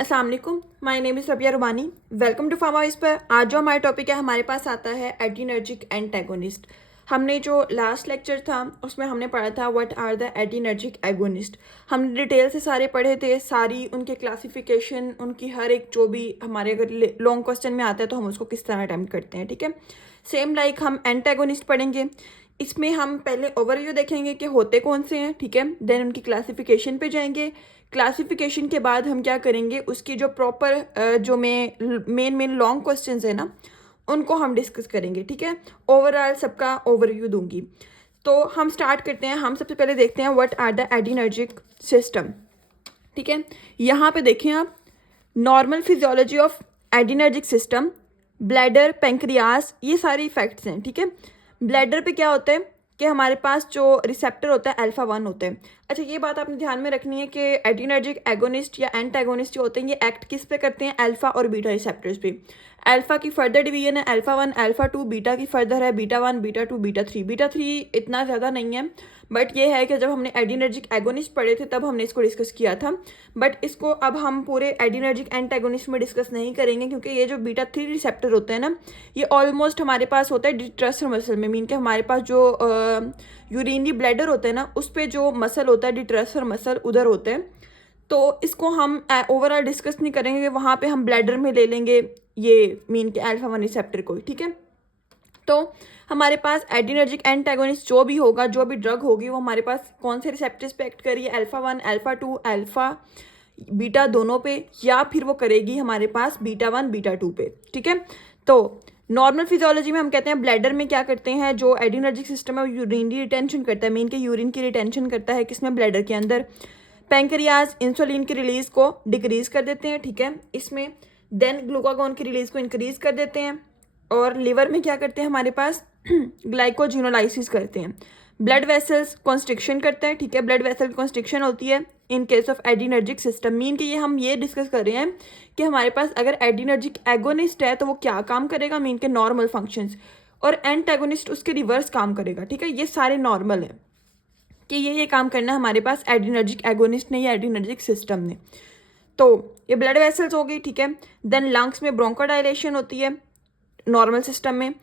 अस्सलाम वालेकुम, my name is Rabia Rubani. Welcome to Pharma Voice पर। आज जो हमारा टॉपिक है, हमारे पास आता है एडिनर्जिक एंटागोनिस्ट। हमने जो लास्ट लेक्चर था उसमें हमने पढ़ा था what are the adrenergic agonist. हमने डिटेल से सारे पढ़े थे, सारी उनके क्लासिफिकेशन, उनकी हर एक जो भी हमारे अगर लॉन्ग क्वेश्चन में आता है तो हम उसको किस तरह अटैम्प्ट करते हैं। ठीक है, सेम लाइक हम एंटागोनिस्ट पढ़ेंगे। इसमें हम पहले ओवरव्यू देखेंगे कि होते कौन से हैं, ठीक है, देन उनकी क्लासिफिकेशन पे जाएंगे। क्लासिफिकेशन के बाद हम क्या करेंगे, उसकी जो प्रॉपर जो मेन लॉन्ग क्वेश्चंस है ना, उनको हम डिस्कस करेंगे। ठीक है, ओवरऑल सबका ओवरव्यू दूंगी। तो हम स्टार्ट करते हैं। हम सबसे पहले देखते हैं what are the adrenergic system. ठीक है, यहाँ पे देखें आप, normal physiology of adrenergic system, bladder, pancreas, ये सारे इफेक्ट्स हैं। ठीक है, ब्लैडर पे क्या होता है कि हमारे पास जो रिसेप्टर होता है अल्फा 1 होते हैं। अच्छा, ये बात आपने ध्यान में रखनी है कि एडिनर्जिक एगोनिस्ट या एंटागोनिस्ट जो होते हैं ये एक्ट किस पे करते हैं, अल्फा और बीटा रिसेप्टर्स पे। अल्फा की फर्दर डिवीजन है अल्फा 1 अल्फा 2, बीटा की फर्दर है बीटा 1 बीटा 2 बीटा 3। बीटा 3 इतना ज़्यादा नहीं है, बट ये है कि जब हमने एडिनर्जिक एगोनिस्ट पढ़े थे तब हमने इसको डिस्कस किया था। बट इसको अब हम पूरे एडिनर्जिक एंटागोनिस्ट में डिस्कस नहीं करेंगे, क्योंकि ये जो बीटा 3 रिसेप्टर होते हैं ना, ये ऑलमोस्ट हमारे पास होता है डिट्रेसर मसल में। मीन के हमारे पास जो यूरिनरी ब्लैडर होता है ना, उस पर जो मसल होता है डिट्रेसर मसल, उधर होते हैं। तो इसको हम ओवरऑल डिस्कस नहीं करेंगे, वहाँ पे हम ब्लैडर में ले लेंगे ये मीन के अल्फा 1 रिसेप्टर को। ठीक है, तो हमारे पास एडिनर्जिक एंटागोनिस्ट जो भी होगा, जो भी ड्रग होगी, वो हमारे पास कौन से रिसेप्टर्स पे एक्ट करिए, अल्फा 1 अल्फा 2 अल्फा बीटा दोनों पे, या फिर वो करेगी हमारे पास बीटा 1 बीटा 2 पे। ठीक है, तो नॉर्मल फिजियोलॉजी में हम कहते हैं ब्लैडर में क्या करते हैं, जो एडिनर्जिक सिस्टम है वो यूरिन की रिटेंशन करता है। मीन के यूरिन की रिटेंशन करता है किसमें, ब्लैडर के अंदर। पेंक्रियाज इंसुलिन की रिलीज को डिक्रीज कर देते हैं। ठीक है, इसमें देन ग्लूकागॉन की रिलीज को इंक्रीज कर देते हैं। और लिवर में क्या करते हैं हमारे पास, ग्लाइकोजिनोलाइसिस करते हैं। ब्लड वेसल्स कॉन्स्ट्रिक्शन करता है। ठीक है, ब्लड वेसल कॉन्स्ट्रिक्शन होती है in case of adrenergic system. Mean कि ये हम ये डिस्कस कर रहे हैं कि हमारे पास अगर एडिनर्जिक एगोनिस्ट है तो वो क्या काम करेगा, मीन के नॉर्मल फंक्शंस, और एंटागोनिस्ट उसके रिवर्स काम करेगा। ठीक है, ये सारे नॉर्मल है कि ये काम करना हमारे पास एडिनर्जिक एगोनिस्ट ने या एडिनर्जिक सिस्टम ने। तो ये ब्लड वेसल्स हो गई। ठीक है, देन लंग्स में ब्रोंकोडायलेशन होती है नॉर्मल सिस्टम में।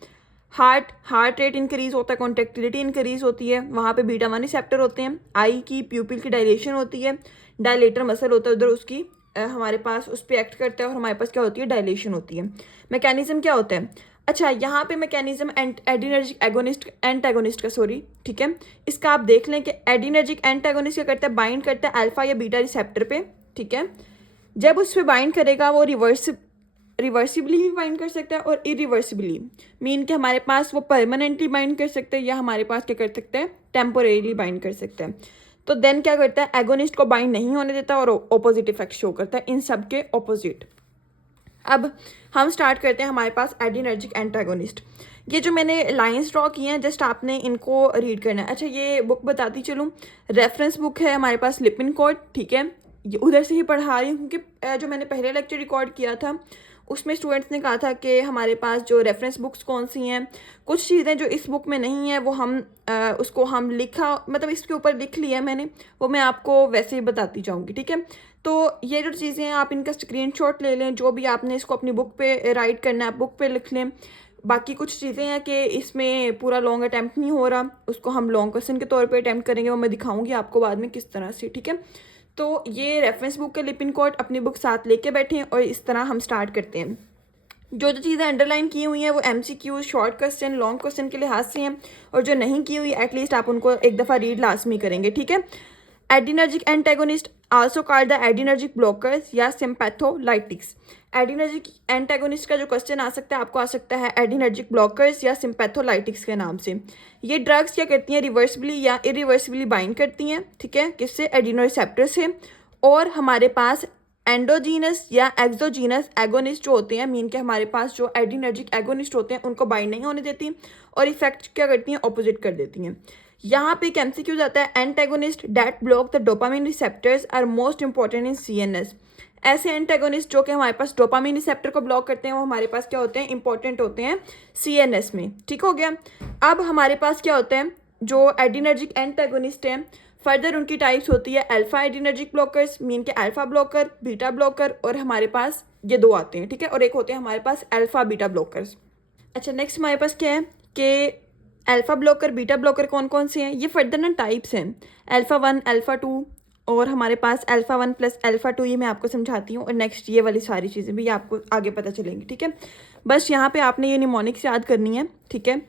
हार्ट रेट इंक्रीज होता है, कॉन्ट्रेक्टिलिटी इंक्रीज होती है, वहाँ पे बीटा 1 रिसेप्टर होते हैं। आई की प्यूपिल की डायलेशन होती है, डायलेटर मसल होता है उधर, उसकी हमारे पास उस पर एक्ट करता है और हमारे पास क्या होती है, डायलेशन होती है। मैकेनिज्म क्या होता है, अच्छा यहाँ पे मैकेनिज्म एडिनर्जिक एगोनिस्ट एंटागोनिस्ट का, सॉरी, ठीक है, इसका आप देख लें कि एडिनर्जिक एंटागोनिस्ट क्या करता है, बाइंड करता है अल्फा या बीटा रिसेप्टर पे। ठीक है, जब उस पर बाइंड करेगा वो रिवर्सिबली भी बाइंड कर सकता है और इरिवर्सिबली, मीन कि हमारे पास वो परमानेंटली बाइंड कर सकते हैं या हमारे पास क्या कर सकते हैं, टेम्पोरेरीली बाइंड कर सकते हैं। तो देन क्या करता है, एगोनिस्ट को बाइंड नहीं होने देता और ऑपोजिट इफेक्ट शो करता है, इन सब के ऑपोजिट। अब हम स्टार्ट करते हैं हमारे पास एडिनर्जिक एंटागोनिस्ट। ये जो मैंने लाइंस ड्रॉ की हैं, जस्ट आपने इनको रीड करना है। अच्छा, ये बुक बताती चलूँ, रेफरेंस बुक है हमारे पास लिपिनकोड। ठीक है, ये उधर से ही पढ़ा रही हूँ क्योंकि जो मैंने पहले लेक्चर रिकॉर्ड किया था उसमें स्टूडेंट्स ने कहा था कि हमारे पास जो रेफरेंस बुक्स कौन सी हैं, कुछ चीज़ें जो इस बुक में नहीं है वो हम उसको हम लिखा, मतलब इसके ऊपर लिख लिया मैंने, वो मैं आपको वैसे ही बताती जाऊँगी। ठीक है, तो ये जो चीज़ें हैं आप इनका स्क्रीनशॉट ले लें, जो भी आपने इसको अपनी बुक पे राइट करना है बुक पे लिख लें। बाकी कुछ चीज़ें हैं कि इसमें पूरा लॉन्ग अटैम्प्ट नहीं हो रहा, उसको हम लॉन्ग क्वेश्चन के तौर पे अटैम्प्ट करेंगे, वो मैं दिखाऊंगी आपको बाद में किस तरह से। ठीक है, तो ये रेफरेंस बुक के लिपिन कोड अपनी बुक साथ लेके बैठें और इस तरह हम स्टार्ट करते हैं। जो जो चीज़ें अंडरलाइन की हुई हैं वो MCQ short question long question के लिहाज से हैं, और जो नहीं की हुई एटलीस्ट आप उनको एक दफ़ा रीड लाजमी करेंगे। ठीक है, adrenergic antagonist also called the adrenergic blockers या सिम्पैथोलाइटिक्स। एडिनर्जिक एंटागोनिस्ट का जो क्वेश्चन आ सकता है, आपको आ सकता है एडिनर्जिक ब्लॉकर्स या सिम्पैथोलाइटिक्स के नाम से। ये ड्रग्स क्या करती हैं, रिवर्सिबली या इरिवर्सिबली बाइंड करती हैं। ठीक है, किससे, एडिनोरिसेप्टर से। और हमारे पास एंडोजीनस या एक्सोजीनस एगोनिस्ट जो होते हैं, मीन के हमारे पास जो एडिनर्जिक एगोनिस्ट होते हैं उनको बाइंड नहीं होने देती और इफेक्ट क्या करती हैं, ऑपोजिट कर देती हैं। यहाँ पे एक MCQ जाता है, antagonist that block the dopamine receptors are most important in CNS। ऐसे एंटागोनिस्ट जो कि हमारे पास डोपामिन रिसेप्टर को ब्लॉक करते हैं वो हमारे पास क्या होते हैं, इंपॉर्टेंट होते हैं CNS में। ठीक हो गया। अब हमारे पास क्या होता है, जो एडिनर्जिक एंटागोनिस्ट है, फर्दर उनकी टाइप्स होती है अल्फा एडिनर्जिक ब्लॉकर्स, मीन के अल्फा ब्लॉकर, बीटा ब्लॉकर, और हमारे पास ये दो आते हैं, ठीक है, और एक होते हैं हमारे पास अल्फा बीटा ब्लॉकर्स। अच्छा, नेक्स्ट हमारे पास क्या है कि अल्फा ब्लॉकर बीटा ब्लॉकर कौन कौन से हैं, ये फर्दर ना टाइप्स हैं, अल्फा 1 अल्फा 2 और हमारे पास अल्फा 1 प्लस अल्फा 2, ये मैं आपको समझाती हूँ, और नेक्स्ट ये वाली सारी चीज़ें भी आपको आगे पता चलेंगी, ठीक है। बस यहाँ पे आपने ये निमोनिक्स याद करनी है, ठीक है,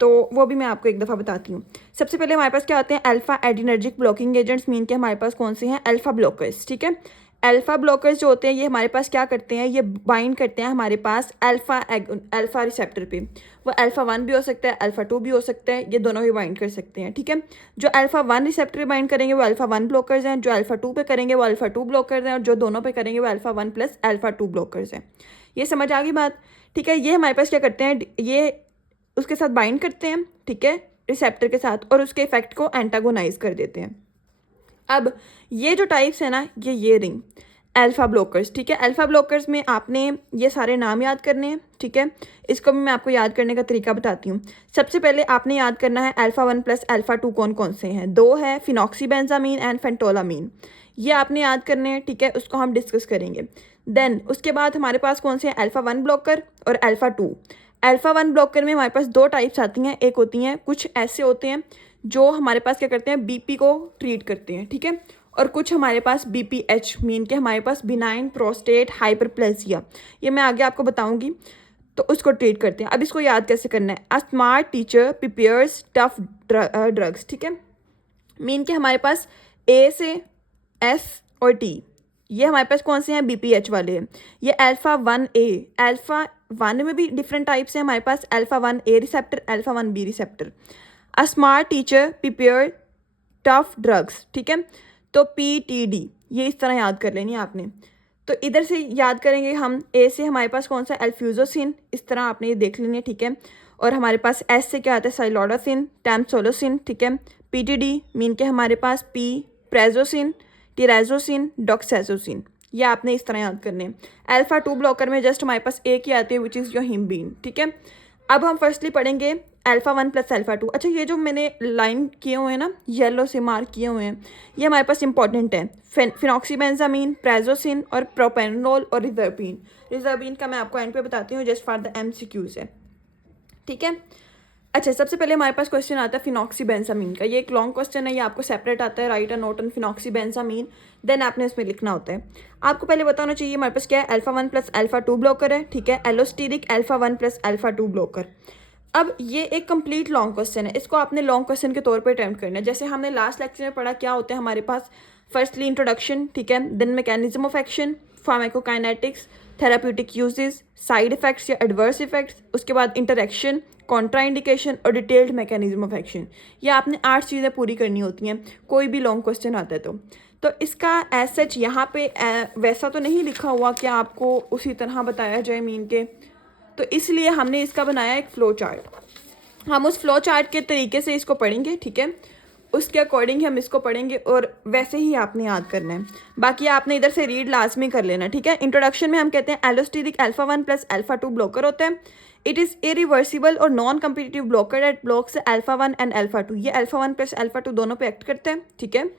तो वो भी मैं आपको एक दफ़ा बताती हूँ। सबसे पहले हमारे पास क्या आते हैं, alpha adrenergic blocking agents, mean के हमारे पास कौन से हैं, अल्फा ब्लॉकर्स, ठीक है। अल्फा ब्लॉकर्स जो होते हैं ये हमारे पास क्या करते हैं, ये बाइंड करते हैं हमारे पास अल्फा रिसेप्टर पे। वो अल्फा 1 भी हो सकता है, अल्फा 2 भी हो सकता है, ये दोनों भी बाइंड कर सकते हैं, ठीक है। जो अल्फा 1 रिसेप्टर पे बाइंड करेंगे वो अल्फा 1 ब्लॉकर्स हैं, जो अल्फा 2 पे करेंगे वो अल्फा 2 ब्लॉकर्स हैं, और जो दोनों पे करेंगे वो अल्फा 1 प्लस अल्फा 2 ब्लॉकर्स हैं। ये समझ आ गई बात, ठीक है। ये हमारे पास क्या करते हैं, ये उसके साथ बाइंड करते हैं, ठीक है, रिसेप्टर के साथ, और उसके इफेक्ट को एंटागोनाइज कर देते हैं। अब ये जो टाइप्स है ना, ये रिंग अल्फा ब्लॉकर्स, ठीक है। अल्फा ब्लॉकर्स में आपने ये सारे नाम याद करने हैं, ठीक है। इसको भी मैं आपको याद करने का तरीका बताती हूँ। सबसे पहले आपने याद करना है अल्फा 1 प्लस अल्फा 2 कौन कौन से हैं, दो है, फिनॉक्सीबेंजामीन एंड फेंटोलामीन, ये आपने याद करने हैं, ठीक है, उसको हम डिस्कस करेंगे। देन उसके बाद हमारे पास कौन से हैं, अल्फा 1 ब्लॉकर और अल्फा 2। अल्फा 1 ब्लॉकर में हमारे पास दो टाइप्स आती हैं, एक होती हैं कुछ ऐसे होते हैं जो हमारे पास क्या करते हैं, बीपी को ट्रीट करते हैं, ठीक है, और कुछ हमारे पास बीपीएच, मीन के हमारे पास बिनाइन प्रोस्टेट हाइपरप्लेसिया, ये मैं आगे आपको बताऊंगी, तो उसको ट्रीट करते हैं। अब इसको याद कैसे करना है, अ smart teacher prepares tough drugs, ठीक है, मीन के हमारे पास ए से एस और टी, ये हमारे पास कौन से हैं, बीपीएच वाले हैं। ये अल्फा 1A, अल्फा 1 में भी डिफरेंट टाइप्स हैं हमारे पास, alpha 1A receptor, alpha 1B receptor. A smart teacher prepare tough drugs, ठीक है, तो PTD, ये इस तरह याद कर लेनी है आपने। तो इधर से याद करेंगे हम, ए से हमारे पास कौन सा, एल्फ्यूजोसिन, इस तरह आपने ये देख लेनी है, ठीक है, और हमारे पास एस से क्या आता है, साइलोडासिन, टैमसोलोसिन, ठीक है। PTD मीन के हमारे पास पी प्रेजोसिन, टिराजोसिन, डॉक्सैजोसिन, ये आपने इस तरह याद करने हैं। अल्फा 2 ब्लॉकर में जस्ट हमारे पास एक ही आती है, विच इज़ योर हिमबीन, ठीक है। अब हम फर्स्टली पढ़ेंगे अल्फा 1 प्लस अल्फा 2। अच्छा, ये जो मैंने लाइन किए हुए हैं ना, येलो से मार्क किए हुए हैं, ये हमारे पास इंपॉर्टेंट है, फिनॉक्सीबेंजामीन, प्रेजोसिन और प्रोपेनोल और रिजर्बिन। रिजर्बिन का मैं आपको एंड पे बताती हूँ, जस्ट फॉर द MCQs है, ठीक है। अच्छा, सबसे पहले हमारे पास क्वेश्चन आता है फिनॉक्सीबेंजामीन का, ये एक लॉन्ग क्वेश्चन है, ये आपको सेपरेट आता है, write a note on phenoxybenzamine, then आपने इसमें लिखना होता है। आपको पहले बताना चाहिए हमारे पास क्या है, अल्फा 1 प्लस अल्फा 2 ब्लॉकर है, ठीक है, allosteric alpha 1 plus alpha 2 blocker. अब ये एक कंप्लीट लॉन्ग क्वेश्चन है, इसको आपने लॉन्ग क्वेश्चन के तौर पे अटेम्प्ट करना है। जैसे हमने लास्ट लेक्चर में पढ़ा, क्या होता है हमारे पास, फर्स्टली इंट्रोडक्शन, ठीक है, then mechanism of action, pharmacokinetics, therapeutic uses, side effects या एडवर्स इफेक्ट्स, उसके बाद इंटरेक्शन, कॉन्ट्राइंडिकेशन और डिटेल्ड मैकेनिज्म ऑफ एक्शन। ये आपने 8 चीज़ें पूरी करनी होती हैं, कोई भी लॉन्ग क्वेश्चन आता है तो इसका एज सच यहाँ पे वैसा तो नहीं लिखा हुआ कि आपको उसी तरह बताया जाए मीन के, तो इसलिए हमने इसका बनाया एक फ़्लो चार्ट। हम उस फ्लो चार्ट के तरीके से इसको पढ़ेंगे, ठीक है, उसके अकॉर्डिंग हम इसको पढ़ेंगे और वैसे ही आपने याद करना है। बाकी आपने इधर से रीड लाजमी कर लेना, ठीक है। इंट्रोडक्शन में हम कहते हैं allosteric alpha 1 plus alpha 2 blocker होता है। इट इज़ इरिवर्सिबल और non competitive blocker at blocks alpha 1 and alpha 2। ये अल्फा 1 प्लस अल्फा 2 दोनों पे एक्ट करते हैं, ठीक है,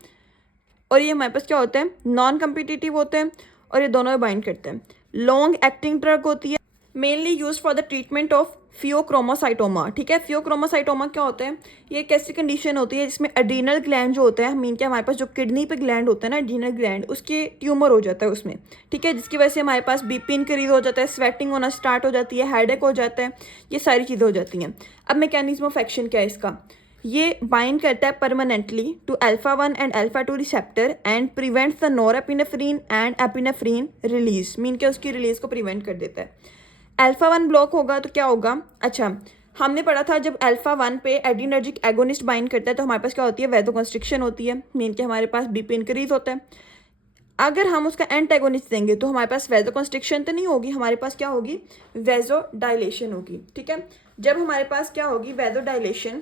और ये हमारे पास क्या होते हैं, नॉन कम्पिटिटिव होते हैं और ये दोनों बाइंड करते हैं। लॉन्ग एक्टिंग ड्रग होती है, mainly use for the treatment of pheochromocytoma, ठीक है। फियोक्रोमोसाइटोमा क्या होता है, ये एक ऐसी कंडीशन होती है जिसमें एड्रीनल ग्लैंड जो होता है, मीन के हमारे पास जो किडनी पे ग्लैंड होता है ना, एड्रीनल ग्लैंड, उसके ट्यूमर हो जाता है उसमें, ठीक है, जिसकी वजह से हमारे पास बीपी इंक्रीज हो जाता है, स्वेटिंग होना स्टार्ट हो जाती है, हेडेक हो जाता है, ये सारी चीज़ें हो जाती हैं। अब मैकेनिज्म ऑफ एक्शन क्या है इसका, ये बाइंड करता है permanently to alpha 1 and alpha 2 receptor and prevents the norepinephrine and epinephrine release, mean के उसकी रिलीज को प्रिवेंट कर देता है। अल्फा 1 ब्लॉक होगा तो क्या होगा, अच्छा हमने पढ़ा था जब अल्फा 1 पे एड्रीनर्जिक एगोनिस्ट बाइंड करता है तो हमारे पास क्या होती है, वैसोकंस्ट्रिक्शन होती है, मीन के हमारे पास बीपी इंक्रीज होता है। अगर हम उसका एंटागोनिस्ट देंगे तो हमारे पास वैसोकंस्ट्रिक्शन तो नहीं होगी, हमारे पास क्या होगी, वैसोडाइलेशन होगी, ठीक है। जब हमारे पास क्या होगी, वैसोडाइलेशन,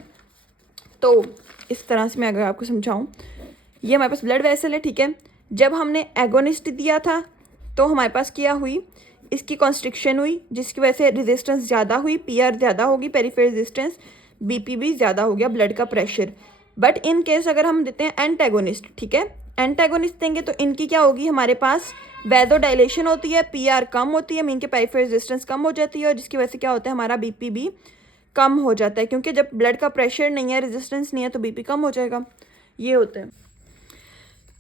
तो इस तरह से मैं अगर आपको समझाऊं, ये हमारे पास ब्लड वेसल है, ठीक है। जब हमने एगोनिस्ट दिया था तो हमारे पास क्या हुई, इसकी कॉन्स्ट्रिक्शन हुई, जिसकी वजह से रेजिस्टेंस ज़्यादा हुई, पीआर ज़्यादा होगी, पेरिफेरल रेजिस्टेंस, बीपी भी ज़्यादा हो गया, ब्लड का प्रेशर। बट इन केस अगर हम देते हैं एंटेगोनिस्ट, ठीक है, एंटेगोनिस्ट देंगे तो इनकी क्या होगी, हमारे पास वैसोडाइलेशन होती है, पीआर कम होती है, मीन के पेरिफेरल रेजिस्टेंस कम हो जाती है, और जिसकी वजह से क्या होता है, हमारा बीपी भी कम हो जाता है, क्योंकि जब ब्लड का प्रेशर नहीं है, रेजिस्टेंस नहीं है, तो बीपी कम हो जाएगा। ये होता है।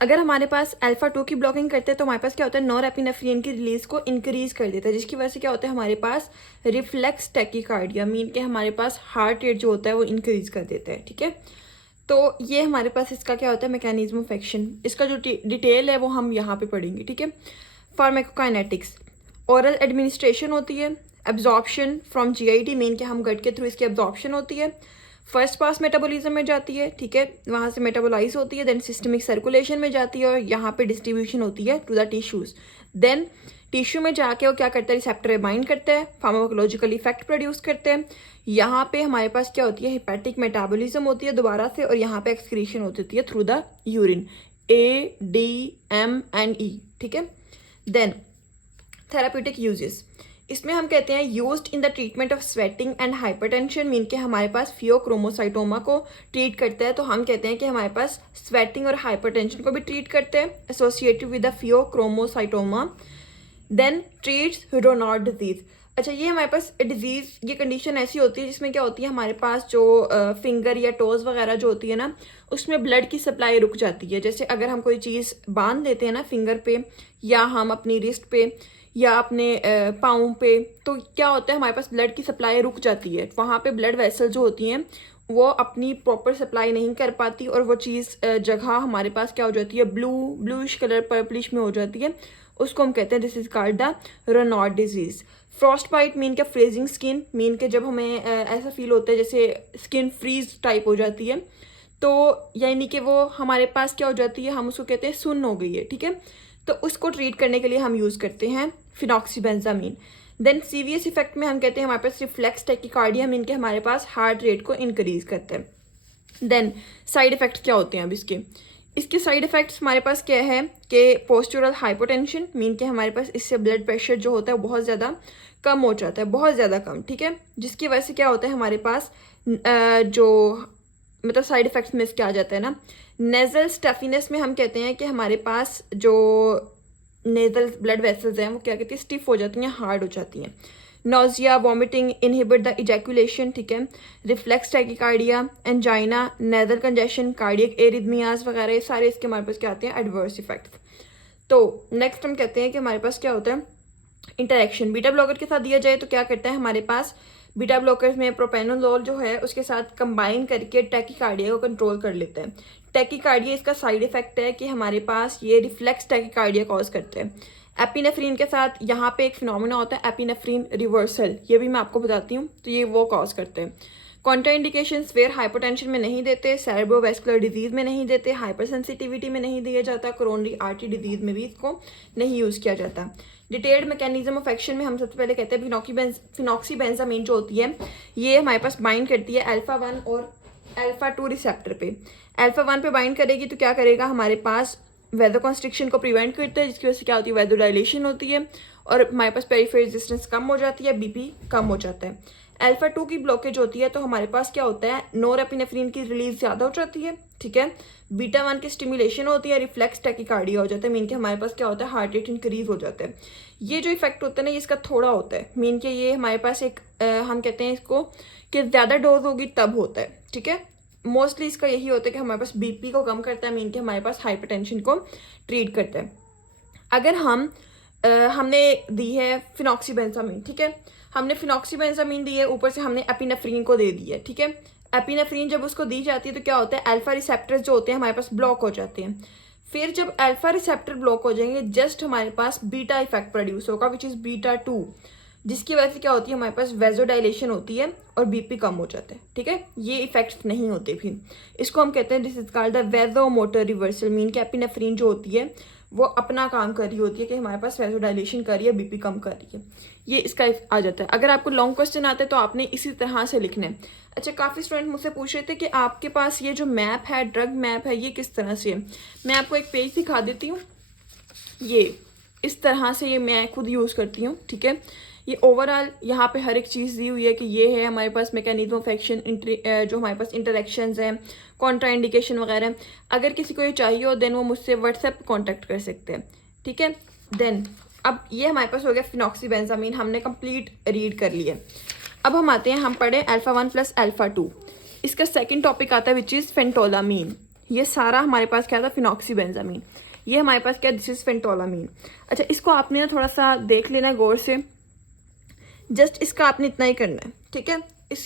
अगर हमारे पास अल्फा 2 की ब्लॉकिंग करते हैं तो हमारे पास क्या होता है, नॉरएपिनेफ्रिन की रिलीज को इंक्रीज कर देता है, जिसकी वजह से क्या होता है, हमारे पास रिफ्लेक्स टैकीकार्डिया, मीन के हमारे पास हार्ट रेट जो होता है वो इंक्रीज कर देता है, ठीक है। तो ये हमारे पास इसका क्या होता है, मैकेनिज्म ऑफ एक्शन, इसका जो डिटेल है वो हम यहाँ पे पढ़ेंगे, ठीक है। फार्माकोकाइनेटिक्स, ओरल एडमिनिस्ट्रेशन होती है, एब्जॉर्प्शन फ्रॉम जीआईटी, मीन के हम गट के थ्रू इसकी एब्जॉर्प्शन होती है, फर्स्ट पास मेटाबॉलिज्म में जाती है, ठीक है, वहाँ से मेटाबोलाइज होती है, देन सिस्टमिक सर्कुलेशन में जाती है, और यहाँ पे डिस्ट्रीब्यूशन होती है to the tissues. Then tissue में जाके वो क्या करता है, रिसेप्टर बाइंड करते हैं, फार्माकोलॉजिकल इफेक्ट प्रोड्यूस करते हैं। यहाँ पे हमारे पास क्या होती है, हेपेटिक मेटाबॉलिज्म होती है दोबारा से, और यहाँ पे एक्सक्रीशन होती है थ्रू द यूरिन, ADM&E, ठीक है। देन थेराप्यूटिक यूजेस, इसमें हम कहते हैं used in the treatment of sweating and hypertension, mean के हमारे पास फियोक्रोमोसाइटोमा को ट्रीट करता है, तो हम कहते हैं कि हमारे पास स्वेटिंग और हाइपरटेंशन को भी ट्रीट करते हैं, associated with the pheochromocytoma. Then treats Raynaud disease. अच्छा, ये हमारे पास डिजीज़, ये कंडीशन ऐसी होती है जिसमें क्या होती है, हमारे पास जो फिंगर या टोज़ वगैरह जो होती है ना, उसमें ब्लड की सप्लाई रुक जाती है। जैसे अगर हम कोई चीज़ बांध देते हैं ना फिंगर पे, या हम अपनी रिस्ट पे, या अपने पाँव पे, तो क्या होता है, हमारे पास ब्लड की सप्लाई रुक जाती है, वहाँ पे ब्लड वेसल जो होती हैं वो अपनी प्रॉपर सप्लाई नहीं कर पाती, और वो चीज़ जगह हमारे पास क्या हो जाती है, ब्लूइश कलर, पर्पलिश में हो जाती है, उसको हम कहते हैं this is called the Raynaud disease. Frostbite, mean के फ्रीजिंग स्किन, मीन के जब हमें ऐसा फील होता है जैसे स्किन फ्रीज टाइप हो जाती है, तो यानी कि वो हमारे पास क्या हो जाती है, हम उसको कहते हैं सुन्न हो गई है, ठीक है। तो उसको ट्रीट करने के लिए हम यूज़ करते हैं फिनॉक्सीबेंजामीन। देन सीवियस इफेक्ट में हम कहते हैं हमारे पास रिफ्लेक्स टैकीकार्डिया, मीन के हमारे पास हार्ट रेट को इंक्रीज करते हैं। देन साइड इफेक्ट्स क्या होते हैं अब इसके साइड इफेक्ट्स हमारे पास क्या है कि पोस्चुरल हाइपोटेंशन, मीन के हमारे पास इससे ब्लड प्रेशर जो होता है बहुत ज़्यादा कम हो जाता है, बहुत ज़्यादा कम, ठीक है। जिसकी वजह से क्या होता है, हमारे पास जो मतलब साइड इफेक्ट्स में क्या आ जाता है ना, नेजल स्टफीनेस में हम कहते हैं कि हमारे पास जो नेजल ब्लड वेसल्स हैं वो क्या कहती है, स्टिफ हो जाती हैं, हार्ड हो जाती हैं। Nausea, vomiting, inhibit the ejaculation, ठीक है, reflex tachycardia, angina, nasal congestion, cardiac arrhythmias वगैरह, ये सारे इसके हमारे पास क्या आते हैं, एडवर्स इफेक्ट्स। तो नेक्स्ट हम कहते हैं कि हमारे पास क्या होता है, इंटरेक्शन बीटा ब्लॉकर के साथ दिया जाए तो क्या करता है, हमारे पास बीटा ब्लॉकर्स में प्रोपेनोलोल जो है उसके साथ कंबाइन करके टैकीकार्डिया को कंट्रोल कर लेते हैं। टैकीकार्डिया इसका साइड इफेक्ट है कि हमारे पास ये रिफ्लेक्स टैकीकार्डिया कॉज करते हैं। एपिनेफ्रीन के साथ यहाँ पे एक फिनोमिना होता है एपिनेफ्रीन रिवर्सल, ये भी मैं आपको बताती हूँ, तो ये वो कॉज करते हैं। कॉन्ट्राइंडिकेशंस वेयर हाइपरटेंशन में नहीं देते, सेरेब्रोवैस्कुलर डिजीज में नहीं देते, हाइपरसेंसिटिविटी में नहीं दिया जाता, कोरोनरी आर्टरी डिजीज में भी इसको नहीं यूज़ किया जाता। डिटेल्ड मैकेनिज्म ऑफ एक्शन में हम सबसे पहले कहते हैं फिनॉक्सीबेंजामीन जो होती है ये हमारे पास बाइंड करती है अल्फा 1 और अल्फा 2 रिसेप्टर पे। अल्फा 1 पे बाइंड करेगी तो क्या करेगा, हमारे पास वैसोकंस्ट्रिक्शन को प्रिवेंट करता है, जिसकी वजह से क्या होती है, वैसोडाइलेशन होती है, और हमारे पास पेरिफेरल रेजिस्टेंस कम हो जाती है, बीपी कम हो जाता है। अल्फा 2 की ब्लॉकेज होती है तो हमारे पास क्या होता है, नॉरएपिनेफ्रिन की रिलीज ज़्यादा हो जाती है, ठीक है। बीटा 1 की स्टिमुलेशन होती है, रिफ्लेक्स टैकीकार्डिया हो जाता है, मीन के हमारे पास क्या होता है, हार्ट रेट इंक्रीज हो जाता है। ये जो इफेक्ट होता है ना, ये इसका थोड़ा होता है, मीन के ये हमारे पास एक हम कहते हैं इसको कि ज़्यादा डोज होगी तब होता है, ठीक है। मोस्टली इसका यही होता है कि हमारे पास बीपी को कम करता है, मीन के हमारे पास हाइपरटेंशन को ट्रीट करता है। अगर हमने दी है फिनॉक्सीबेंजामीन, ठीक है, हमने फिनॉक्सीबेंजामीन दी है, ऊपर से हमने एपिनेफ्रीन को दे दी है, ठीक है। एपिनेफ्रीन जब उसको दी जाती है तो क्या होता है, अल्फा रिसेप्टर्स जो होते हैं हमारे पास ब्लॉक हो जाते हैं। फिर जब अल्फा रिसेप्टर ब्लॉक हो जाएंगे, जस्ट हमारे पास बीटा इफेक्ट प्रोड्यूस होगा विच इज़ बीटा 2, जिसकी वजह से क्या होती है, हमारे पास वैसोडाइलेशन होती है और बीपी कम हो जाता है, ठीक है। ये इफेक्ट्स नहीं होते, फिर इसको हम कहते हैं this is called the vasomotor reversal, mean के एपिनेफ्रीन जो होती है वो अपना काम कर रही होती है कि हमारे पास वैसोडाइलेशन कर रही है, बीपी कम कर रही है, ये इसका आ जाता है। अगर आपको लॉन्ग क्वेश्चन आता है तो आपने इसी तरह से लिखना है। अच्छा, काफ़ी स्टूडेंट मुझसे पूछ रहे थे कि आपके पास ये जो मैप है, ड्रग मैप है, ये किस तरह से है। मैं आपको एक पेज दिखा देती हूँ, ये इस तरह से ये मैं खुद यूज़ करती हूँ, ठीक है। ये ओवरऑल यहाँ पे हर एक चीज़ दी हुई है कि ये है हमारे पास मैकेनिज्म ऑफ एक्शन, जो हमारे पास इंटरेक्शंस हैं, कॉन्ट्रा इंडिकेशन वगैरह। अगर किसी को ये चाहिए हो देन वो मुझसे व्हाट्सएप कॉन्टैक्ट कर सकते हैं, ठीक है। देन अब ये हमारे पास हो गया फिनॉक्सीबेंजामीन, हमने कंप्लीट रीड कर लिया। अब हम आते हैं, हम पढ़े अल्फा 1 प्लस अल्फा 2। इसका सेकंड टॉपिक आता है विच इज़ फेंटोलामीन। ये सारा हमारे पास क्या था, फिनॉक्सीबेंजामीन। ये हमारे पास क्या, दिस इज़ फेंटोलामीन। अच्छा, इसको आपने ना थोड़ा सा देख लेना गौर से, जस्ट इसका आपने इतना ही करना है, ठीक है।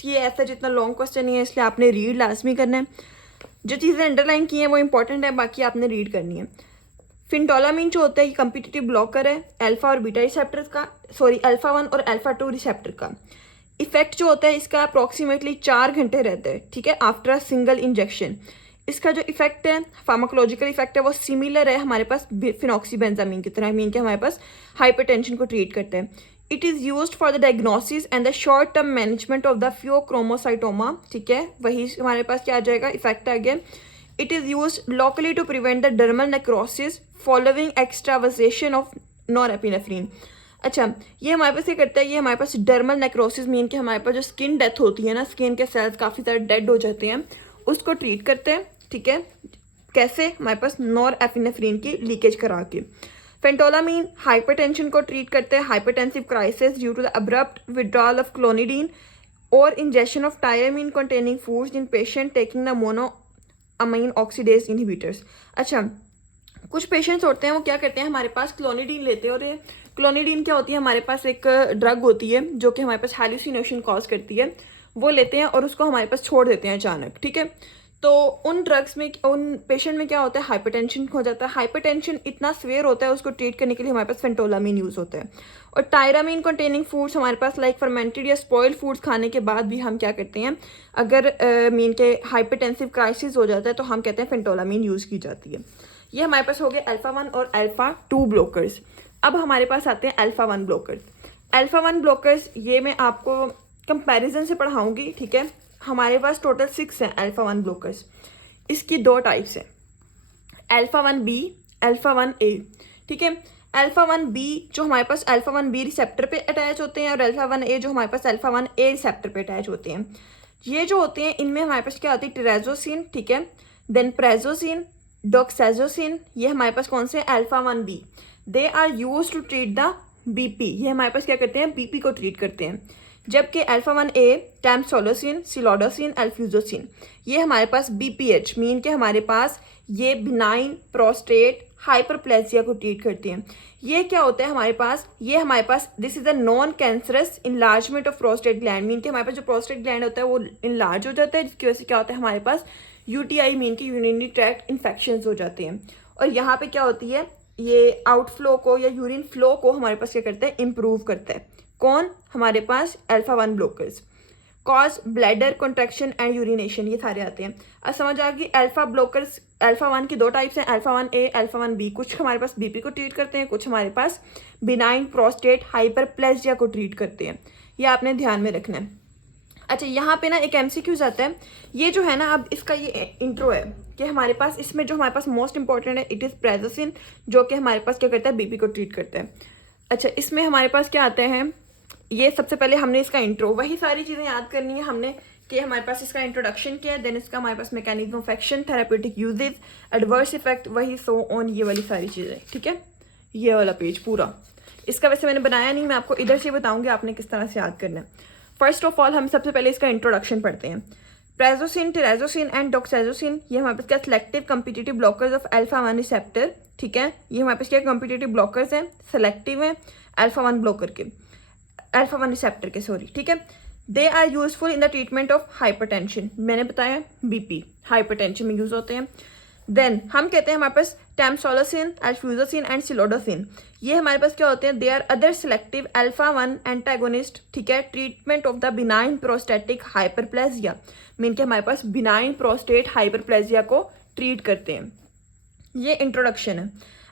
ये ऐसा जितना लॉन्ग क्वेश्चन नहीं है, इसलिए आपने रीड लाजमी करना है। जो चीज़ें अंडरलाइन की हैं वो इंपॉर्टेंट है, बाकी आपने रीड करनी है। फिनटोलामीन जो होता है ये कम्पिटिटिव ब्लॉकर है अल्फा और बीटा रिसेप्टर का, सॉरी अल्फा 1 और अल्फा 2 रिसेप्टर का। इफेक्ट जो होता है इसका अप्रॉक्सीमेटली 4 घंटे रहता है, ठीक है, आफ्टर अ सिंगल इंजेक्शन। इसका जो इफेक्ट है, फार्माकोलॉजिकल इफेक्ट है, वो सिमिलर है हमारे पास फिनॉक्सीबेंजामीन की तरह, मीन के हमारे पास हाइपरटेंशन को ट्रीट करते हैं। It is used for the diagnosis and the short term management of the pheochromocytoma, ठीक है। वही हमारे पास क्या आ जाएगा, इफेक्ट आ गया। It is use locally to prevent the dermal necrosis following extravasation of norepinephrine। अच्छा, ये हमारे पास क्या करता है, ये हमारे पास डर्मल नेक्रोसिस मीन कि हमारे पास जो स्किन डेथ होती है ना, स्किन के सेल्स काफ़ी सारे डेड हो जाते हैं, उसको ट्रीट करते हैं, ठीक है। कैसे, हमारे पास नॉरएपिनेफ्रिन की लीकेज करा के। फेंटोलामीन हाइपरटेंशन को ट्रीट करते हैं, hypertensive crisis due to the abrupt withdrawal of clonidine और injection of tyramine containing foods in patient taking the monoamine oxidase inhibitors. अच्छा, कुछ पेशेंट्स होते हैं वो क्या करते हैं, हमारे पास क्लोनिडीन लेते हैं, और ये क्लोनिडीन क्या होती है, हमारे पास एक ड्रग होती है जो कि हमारे पास हैलुसिनेशन कॉज करती है, वो लेते हैं और उसको हमारे पास छोड़ देते हैं अचानक, ठीक है। तो उन ड्रग्स में, उन पेशेंट में क्या होता है, हाइपरटेंशन हो जाता है। हाइपरटेंशन इतना सीवियर होता है, उसको ट्रीट करने के लिए हमारे पास फेंटोलामीन यूज़ होता है। और टायरामीन कंटेनिंग फूड्स हमारे पास लाइक फर्मेंटेड या स्पॉइल्ड फूड्स खाने के बाद भी हम क्या करते हैं, अगर मीन के हाइपरटेंसिव क्राइसिस हो जाता है तो हम कहते हैं फेंटोलामीन यूज़ की जाती है। ये हमारे पास हो गए अल्फा 1 और अल्फा 2 ब्लोकर्स। अब हमारे पास आते हैं अल्फा 1 ब्लोकर्स। अल्फा 1 ब्लोकर्स ये मैं आपको कंपैरिजन से पढ़ाऊंगी, ठीक है। हमारे पास टोटल 6 हैं अल्फा 1 ब्लोकर्स। इसकी 2 टाइप्स हैं, अल्फा 1B, अल्फा 1A, ठीक है। अल्फा 1B जो हमारे पास अल्फा 1B रिसेप्टर पे अटैच होते हैं, और अल्फा 1A जो हमारे पास अल्फा 1A रिसेप्टर पे अटैच होते हैं। ये जो होते हैं इनमें हमारे पास क्या होती है, टिराजोसिन, ठीक है, देन प्रेजोसिन, डॉक्साजोसिन। ये हमारे पास कौन से, alpha 1B। They are use to treat the BP। ये हमारे पास क्या करते हैं, BP को ट्रीट करते हैं। जबकि अल्फा 1A टैमसोलोसिन, सिलोडोसिन, अल्फ्यूजोसिन, ये हमारे पास BPH मीन के हमारे पास ये बिनाइन प्रोस्टेट हाइपरप्लेजिया को ट्रीट करते हैं। ये क्या होता है हमारे पास, ये हमारे पास this is a non cancerous enlargement of prostate gland, mean के हमारे पास जो प्रोस्टेट ग्लैंड होता है वो इनलार्ज हो जाता है, जिसकी वजह से क्या होता है, हमारे पास UTI मीन की यूरिनरी ट्रैक्ट इन्फेक्शंस हो जाते हैं। और यहाँ पे क्या होती है, ये आउटफ्लो को या यूरिन फ्लो को हमारे पास क्या करता है, इम्प्रूव करता है। कौन, हमारे पास alpha 1 blockers. Cause bladder contraction and urination, ये सारे आते हैं। अब समझ आ गई, अल्फा ब्लोकर्स अल्फा 1 की 2 टाइप्स हैं, अल्फा 1A, अल्फा 1B। कुछ हमारे पास BP को ट्रीट करते हैं, कुछ हमारे पास बिनाइन प्रोस्टेट हाइपरप्लेजिया को ट्रीट करते हैं। ये आपने ध्यान में रखना है। अच्छा, यहाँ पे ना एक MCQs आता है, ये जो है ना, अब इसका ये इंट्रो है कि हमारे पास इसमें जो हमारे पास मोस्ट इंपॉर्टेंट है, इट इज़ प्रेजोसिन, जो कि हमारे पास क्या करता है, BP को ट्रीट करता है। अच्छा, इसमें हमारे पास क्या आते हैं, ये सबसे पहले हमने इसका इंट्रो, वही सारी चीज़ें याद करनी है हमने कि हमारे पास इसका इंट्रोडक्शन क्या है, देन इसका हमारे पास mechanism of action, therapeutic uses, adverse effect, वही सो ऑन, ये वाली सारी चीज़ें, ठीक है। ये वाला पेज पूरा इसका वैसे मैंने बनाया नहीं, मैं आपको इधर से बताऊंगी आपने किस तरह से याद करना है। फर्स्ट ऑफ ऑल हम सबसे पहले इसका इंट्रोडक्शन पढ़ते हैं। प्रेजोसिन, टिराजोसिन एंड डॉक्साजोसिन, ये हमारे पास क्या selective competitive blockers of alpha 1 receptor, ठीक है। ये हमारे पास क्या कम्पिटिटिव ब्लॉकर्स हैं, सेलेक्टिव हैं अल्फा 1 ब्लॉकर के, अल्फा 1 रिसेप्टर के, सॉरी, ठीक है। They are useful in the treatment of hypertension, मैंने बताया BP हाइपरटेंशन में यूज होते हैं। देन हम कहते हैं हमारे पास टैमसोलोसिन, अल्फ्यूजोसिन एंड सिलोडोसिन, ये हमारे पास क्या होते हैं, they are other selective alpha 1 antagonist, ठीक है। Treatment of the benign prostatic hyperplasia, mean के हमारे पास बिनाइन प्रोस्टेट हाइपरप्लेजिया को ट्रीट करते हैं। ये इंट्रोडक्शन है।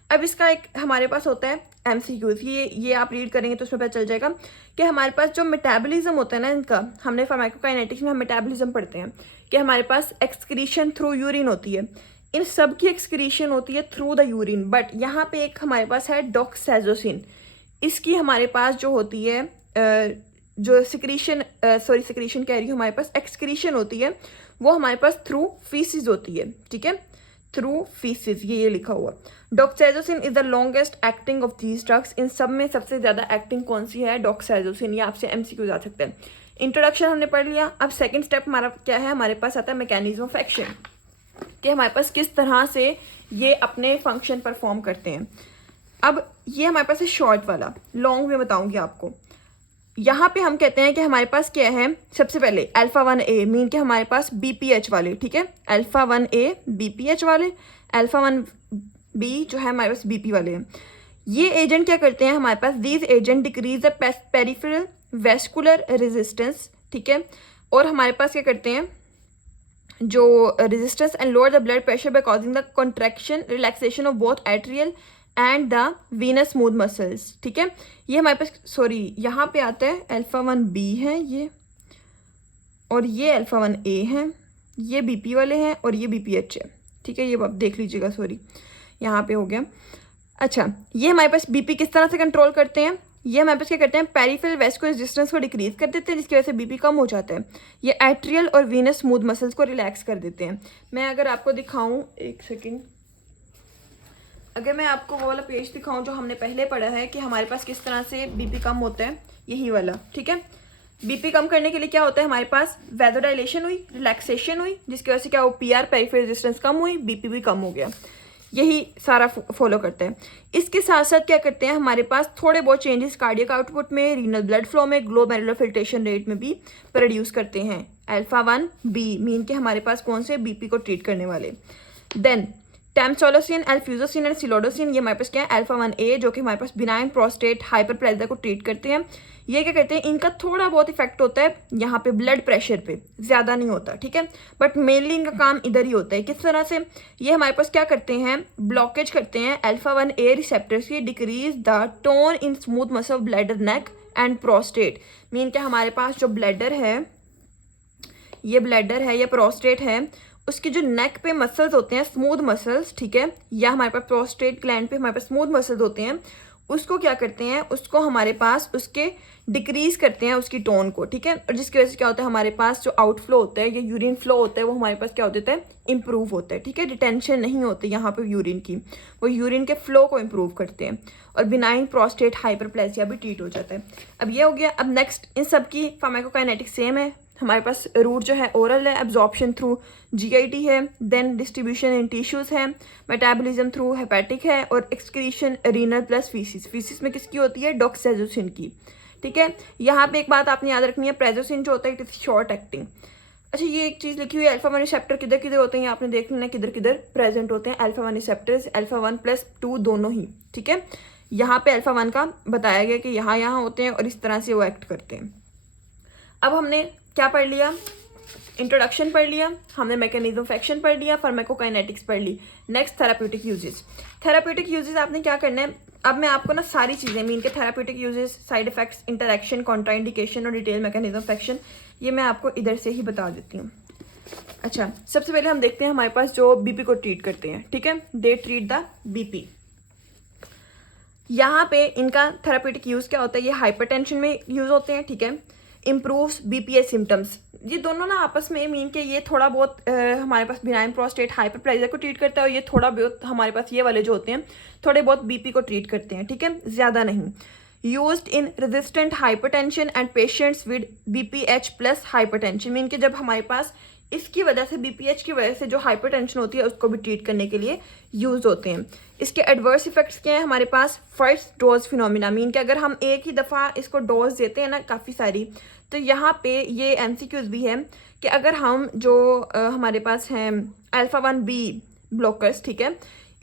अब इसका एक हमारे पास होता है MCQs, ये आप रीड करेंगे तो उसमें पता चल जाएगा कि हमारे पास जो मेटाबॉलिज्म होता है ना इनका, हमने फार्माकोकाइनेटिक्स में हम मेटाबॉलिज्म पढ़ते हैं कि हमारे पास एक्सक्रीशन थ्रू यूरिन होती है, इन सब की एक्सक्रीशन होती है थ्रू द यूरिन। बट यहाँ पे एक हमारे पास है डॉक्साजोसिन, इसकी हमारे पास जो होती है जो सिक्रीशन सिक्रीशन कह रही हूँ, हमारे पास एक्सक्रीशन होती है, वो हमारे पास थ्रू फीसिस होती है, ठीक है, थ्रू फीसिस, ये लिखा हुआ। Doxazosin is the longest acting of these drugs. इन सब में सबसे ज़्यादा एक्टिंग कौन सी है? डॉक्साइजोसिन। ये आपसे MCQ आ सकते हैं। इंट्रोडक्शन हमने पढ़ लिया। अब सेकंड स्टेप हमारा क्या है? हमारे पास आता है मैकेनिज्म ऑफ एक्शन, कि हमारे पास किस तरह से ये अपने फंक्शन परफॉर्म करते हैं। अब ये हमारे पास है शॉर्ट वाला, लॉन्ग में बताऊंगी आपको। यहाँ पे हम कहते हैं कि हमारे पास क्या है, सबसे पहले अल्फा 1A मीन कि हमारे पास BPH वाले, ठीक है, अल्फा 1A BPH वाले, अल्फा 1B जो है हमारे पास BP वाले हैं। ये एजेंट क्या करते हैं हमारे पास? These agent decrease the peripheral vascular resistance, ठीक है, और हमारे पास क्या करते हैं, जो resistance and lower the blood pressure by causing the contraction relaxation of both atrial and the venous smooth muscles, ठीक है। ये हमारे पास, सॉरी यहाँ पे आता है अल्फा 1B है ये, और ये अल्फा 1A है, ये BP वाले हैं, और ये BPH है, ठीक है। ये आप देख लीजिएगा, सॉरी यहाँ पे हो गया। अच्छा, ये हमारे पास BP किस तरह से कंट्रोल करते हैं? ये हमारे पास क्या करते हैं, पेरिफेरल वेस्कुलर रेजिस्टेंस को डिक्रीज कर देते हैं, जिसकी वजह से BP कम हो जाता है। ये एट्रियल और वीनस स्मूथ मसल्स को रिलैक्स कर देते हैं। मैं अगर आपको दिखाऊं, एक सेकेंड, अगर मैं आपको वो वाला पेज दिखाऊं जो हमने पहले पढ़ा है कि हमारे पास किस तरह से BP कम होता है, यही वाला, ठीक है। BP कम करने के लिए क्या होता है हमारे पास? वैसोडाइलेशन हुई, रिलैक्सेशन हुई, जिसकी वजह से क्या हो, PR पेरिफेरल रेजिस्टेंस कम हुई, BP भी कम हो गया। यही सारा फॉलो करते हैं। इसके साथ साथ क्या करते हैं, हमारे पास थोड़े बहुत चेंजेस कार्डियक आउटपुट में, रीनल ब्लड फ्लो में, ग्लोमेरुलर फिल्ट्रेशन रेट में भी प्रोड्यूस करते हैं। अल्फा 1B मीन के हमारे पास कौन से? BP को ट्रीट करने वाले। देन टैमसोलोसिन, एल्फ्यूजोसिन एंड सिलोडोसिन, ये हमारे पास क्या है? अल्फा 1A जो कि हमारे पास बिनाइन प्रोस्टेट हाइपरप्लेजिया को ट्रीट करते हैं। ये क्या करते हैं, इनका थोड़ा बहुत इफेक्ट होता है यहाँ पे ब्लड प्रेशर पे, ज़्यादा नहीं होता, ठीक है, बट मेनली इनका काम इधर ही होता है। किस तरह से? ये हमारे पास क्या करते हैं, ब्लॉकेज करते हैं अल्फा 1A रिसेप्टर्स की, decrease the tone in smooth muscle bladder neck and prostate. Mean के हमारे पास जो ब्लैडर है, ये ब्लैडर है, ये प्रोस्टेट है, उसके जो नेक पे मसल्स होते हैं, स्मूथ मसल्स, ठीक है, या हमारे पास प्रोस्टेट ग्लैंड पे हमारे पास स्मूथ मसल्स होते हैं, उसको क्या करते हैं, उसको हमारे पास उसके डिक्रीज करते हैं उसकी टोन को, ठीक है, और जिसकी वजह से क्या होता है, हमारे पास जो आउटफ्लो होता है, ये यूरिन फ्लो होता है, वो हमारे पास क्या हो जाता है, इंप्रूव होता है, ठीक है। डिटेंशन नहीं होती यहाँ पे यूरिन की, वो यूरिन के फ्लो को इंप्रूव करते हैं, और बिनाइन प्रोस्टेट हाइपरप्लेजिया भी ट्रीट हो जाता है। अब ये हो गया। अब नेक्स्ट, इन सब की फार्माकोकाइनेटिक्स सेम है। हमारे पास रूट जो है ओरल है, एब्जॉर्प्शन थ्रू GIT है, देन डिस्ट्रीब्यूशन इन टिश्यूज है, मेटाबॉलिज्म थ्रू हेपेटिक है, और excretion renal plus faeces. Faeces में किसकी होती है? डॉक्साइजोसिन की, ठीक है। यहाँ पे एक बात आपने याद रखनी है, प्रेजोसिन जो होता है इट इज शॉर्ट एक्टिंग। अच्छा, ये एक चीज़ लिखी हुई है, अल्फा 1 रिसेप्टर किधर किधर होते हैं, आपने देख लेना किधर किधर प्रेजेंट होते हैं। अल्फा 1 रिसेप्टर्स अल्फा 1+2 दोनों ही, ठीक है। यहाँ पे अल्फा 1 का बताया गया कि यहाँ होते हैं और इस तरह से वो एक्ट करते हैं। अब हमने क्या पढ़ लिया? इंट्रोडक्शन पढ़ लिया, हमने मैकेनिज्म ऑफ एक्शन पढ़ लिया, फार्माकोकाइनेटिक्स पढ़ ली। Next therapeutic uses. Therapeutic uses आपने क्या करना है, अब मैं आपको ना सारी चीज़ें मीन के therapeutic uses, side effects, interaction, contraindication और डिटेल मैकेनिज्म ऑफ एक्शन, ये मैं आपको इधर से ही बता देती हूँ। अच्छा, सबसे पहले हम देखते हैं हमारे पास जो BP को ट्रीट करते हैं, ठीक है, दे ट्रीट द BP। यहाँ पे इनका थेराप्यूटिक यूज क्या होता है, ये हाइपरटेंशन में यूज होते हैं, ठीक है। इम्प्रूव्स BPH सिम्टम्स, ये दोनों ना आपस में मीन के ये थोड़ा बहुत हमारे पास बिनाइन प्रोस्टेट हाइपरप्लेजिया को ट्रीट करता है, और ये थोड़ा बहुत हमारे पास ये वाले जो होते हैं थोड़े बहुत BP को ट्रीट करते हैं, ठीक है, ज़्यादा नहीं। Used in resistant hypertension and patients with BPH plus hypertension, mean के जब हमारे पास इसकी वजह से BPH की वजह से जो हाइपरटेंशन होती है उसको भी ट्रीट करने के लिए यूज होते हैं। इसके एडवर्स इफेक्ट्स क्या हैं हमारे पास? फर्स्ट डोज फिनोमिना, मीन कि अगर हम एक ही दफ़ा इसको डोज देते हैं ना काफ़ी सारी, तो यहाँ पे ये MCQs भी है कि अगर हम जो हमारे पास हैं अल्फा 1B ब्लॉकर्स, ठीक है,